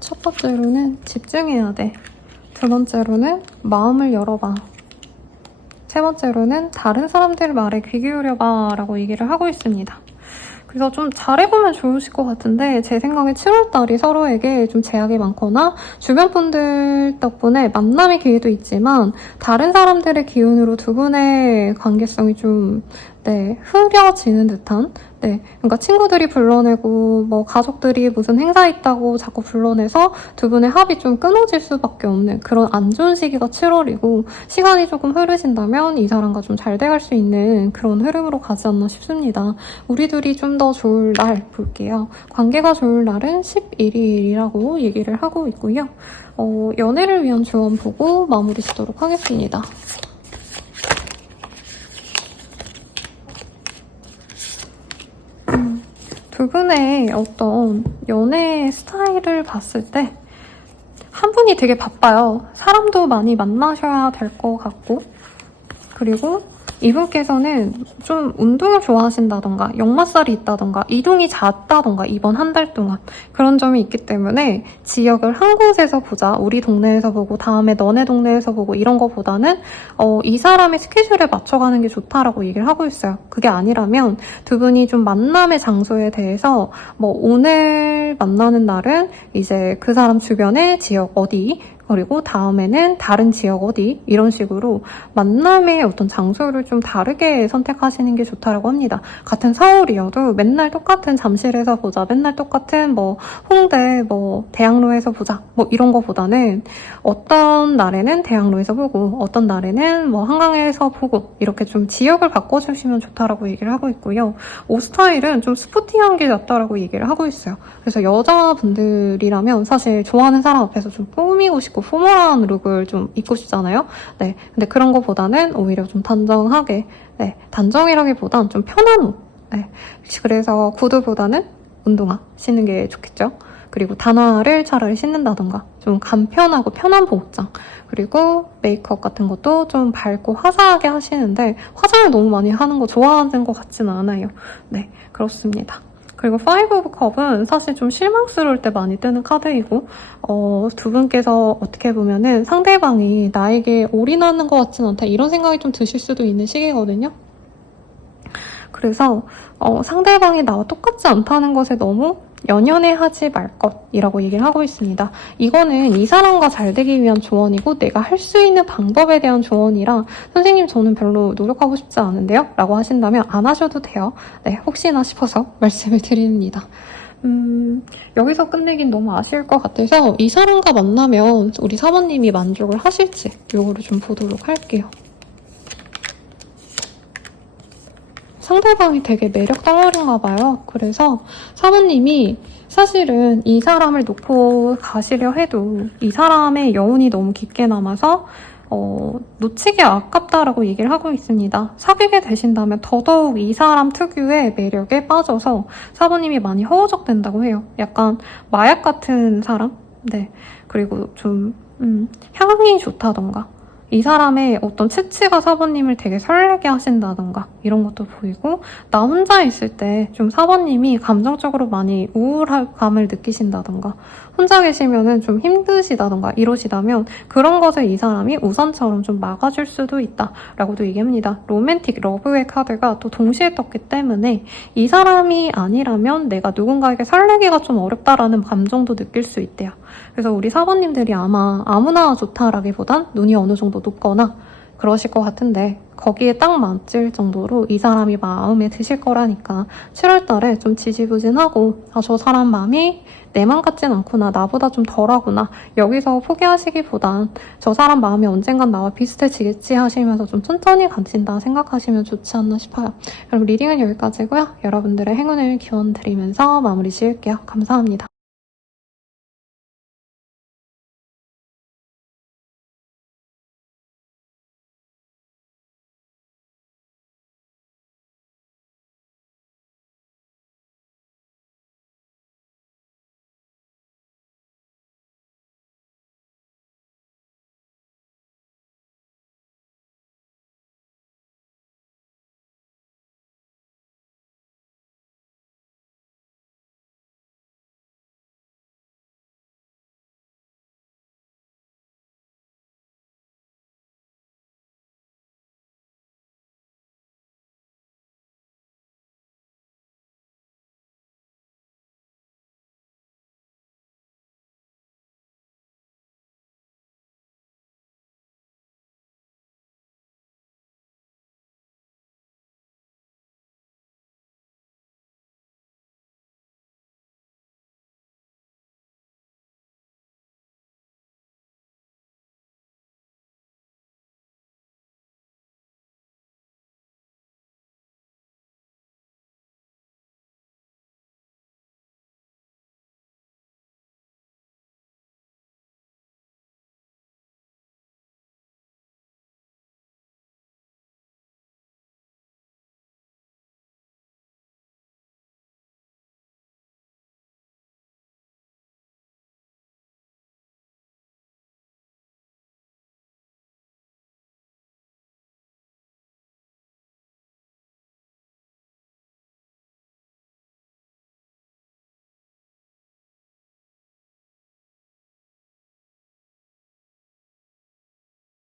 첫 번째로는 집중해야 돼. 두 번째로는 마음을 열어봐. 세 번째로는 다른 사람들 말에 귀 기울여봐 라고 얘기를 하고 있습니다. 그래서 좀 잘해보면 좋으실 것 같은데 제 생각에 7월달이 서로에게 좀 제약이 많거나 주변 분들 덕분에 만남의 기회도 있지만 다른 사람들의 기운으로 두 분의 관계성이 좀 흐려지는 듯한 그러니까 친구들이 불러내고 뭐 가족들이 무슨 행사 있다고 자꾸 불러내서 두 분의 합이 좀 끊어질 수밖에 없는 그런 안 좋은 시기가 7월이고 시간이 조금 흐르신다면 이 사람과 좀 잘 돼갈 수 있는 그런 흐름으로 가지 않나 싶습니다. 우리 둘이 좀 더 좋을 날 볼게요. 관계가 좋을 날은 11일이라고 얘기를 하고 있고요. 연애를 위한 조언 보고 마무리 짓도록 하겠습니다. 두 분의 어떤 연애 스타일을 봤을 때 한 분이 되게 바빠요. 사람도 많이 만나셔야 될 것 같고 그리고 이분께서는 좀 운동을 좋아하신다던가 역마살이 있다던가 이동이 잦다던가 이번 한 달 동안 그런 점이 있기 때문에 지역을 한 곳에서 보자 우리 동네에서 보고 다음에 너네 동네에서 보고 이런 거보다는 이 사람의 스케줄에 맞춰가는 게 좋다라고 얘기를 하고 있어요. 그게 아니라면 두 분이 좀 만남의 장소에 대해서 뭐 오늘 만나는 날은 이제 그 사람 주변의 지역 어디 그리고 다음에는 다른 지역 어디 이런 식으로 만남의 어떤 장소를 좀 다르게 선택하시는 게 좋다라고 합니다. 같은 서울이어도 맨날 똑같은 잠실에서 보자 맨날 똑같은 뭐 홍대 뭐 대학로에서 보자 뭐 이런 거보다는 어떤 날에는 대학로에서 보고 어떤 날에는 뭐 한강에서 보고 이렇게 좀 지역을 바꿔주시면 좋다라고 얘기를 하고 있고요. 옷 스타일은 좀 스포티한 게 낫다라고 얘기를 하고 있어요. 그래서 여자분들이라면 사실 좋아하는 사람 앞에서 좀 꾸미고 싶고 포멀한 룩을 좀 입고 싶잖아요. 근데 그런 거보다는 오히려 좀 단정하게, 단정이라기보단 좀 편한 옷. 그래서 구두보다는 운동화 신는 게 좋겠죠. 그리고 단화를 차라리 신는다던가 좀 간편하고 편한 복장 그리고 메이크업 같은 것도 좀 밝고 화사하게 하시는데 화장을 너무 많이 하는 거 좋아하는 것 같지는 않아요. 그렇습니다. 그리고 파이브 오브 컵은 사실 좀 실망스러울 때 많이 뜨는 카드이고 두 분께서 어떻게 보면은 상대방이 나에게 올인하는 것 같진 않다 이런 생각이 좀 드실 수도 있는 시기거든요. 그래서 상대방이 나와 똑같지 않다는 것에 너무 연연해하지 말 것이라고 얘기를 하고 있습니다. 이거는 이 사람과 잘 되기 위한 조언이고 내가 할 수 있는 방법에 대한 조언이라 선생님 저는 별로 노력하고 싶지 않은데요? 라고 하신다면 안 하셔도 돼요. 혹시나 싶어서 말씀을 드립니다. 여기서 끝내긴 너무 아쉬울 것 같아서 이 사람과 만나면 우리 사모님이 만족을 하실지 요거를 좀 보도록 할게요. 상대방이 되게 매력 덩어리인가 봐요. 그래서 사모님이 사실은 이 사람을 놓고 가시려 해도 이 사람의 여운이 너무 깊게 남아서 놓치기 아깝다라고 얘기를 하고 있습니다. 사귀게 되신다면 더더욱 이 사람 특유의 매력에 빠져서 사모님이 많이 허우적된다고 해요. 약간 마약 같은 사람? 그리고 좀 향이 좋다던가 이 사람의 어떤 채취가 사모님을 되게 설레게 하신다던가 이런 것도 보이고 나 혼자 있을 때 좀 사모님이 감정적으로 많이 우울감을 느끼신다던가 혼자 계시면은 좀 힘드시다던가 이러시다면 그런 것을 이 사람이 우선처럼 좀 막아줄 수도 있다라고도 얘기합니다. 로맨틱 러브의 카드가 또 동시에 떴기 때문에 이 사람이 아니라면 내가 누군가에게 설레기가 좀 어렵다라는 감정도 느낄 수 있대요. 그래서 우리 사모님들이 아마 아무나 좋다라기보단 눈이 어느 정도 높거나 그러실 것 같은데 거기에 딱 맞을 정도로 이 사람이 마음에 드실 거라니까 7월달에 좀 지지부진하고 저 사람 마음이 내 맘 같진 않구나, 나보다 좀 덜하구나, 여기서 포기하시기보단 저 사람 마음이 언젠간 나와 비슷해지겠지 하시면서 좀 천천히 가진다 생각하시면 좋지 않나 싶어요. 그럼 리딩은 여기까지고요. 여러분들의 행운을 기원 드리면서 마무리 지을게요. 감사합니다.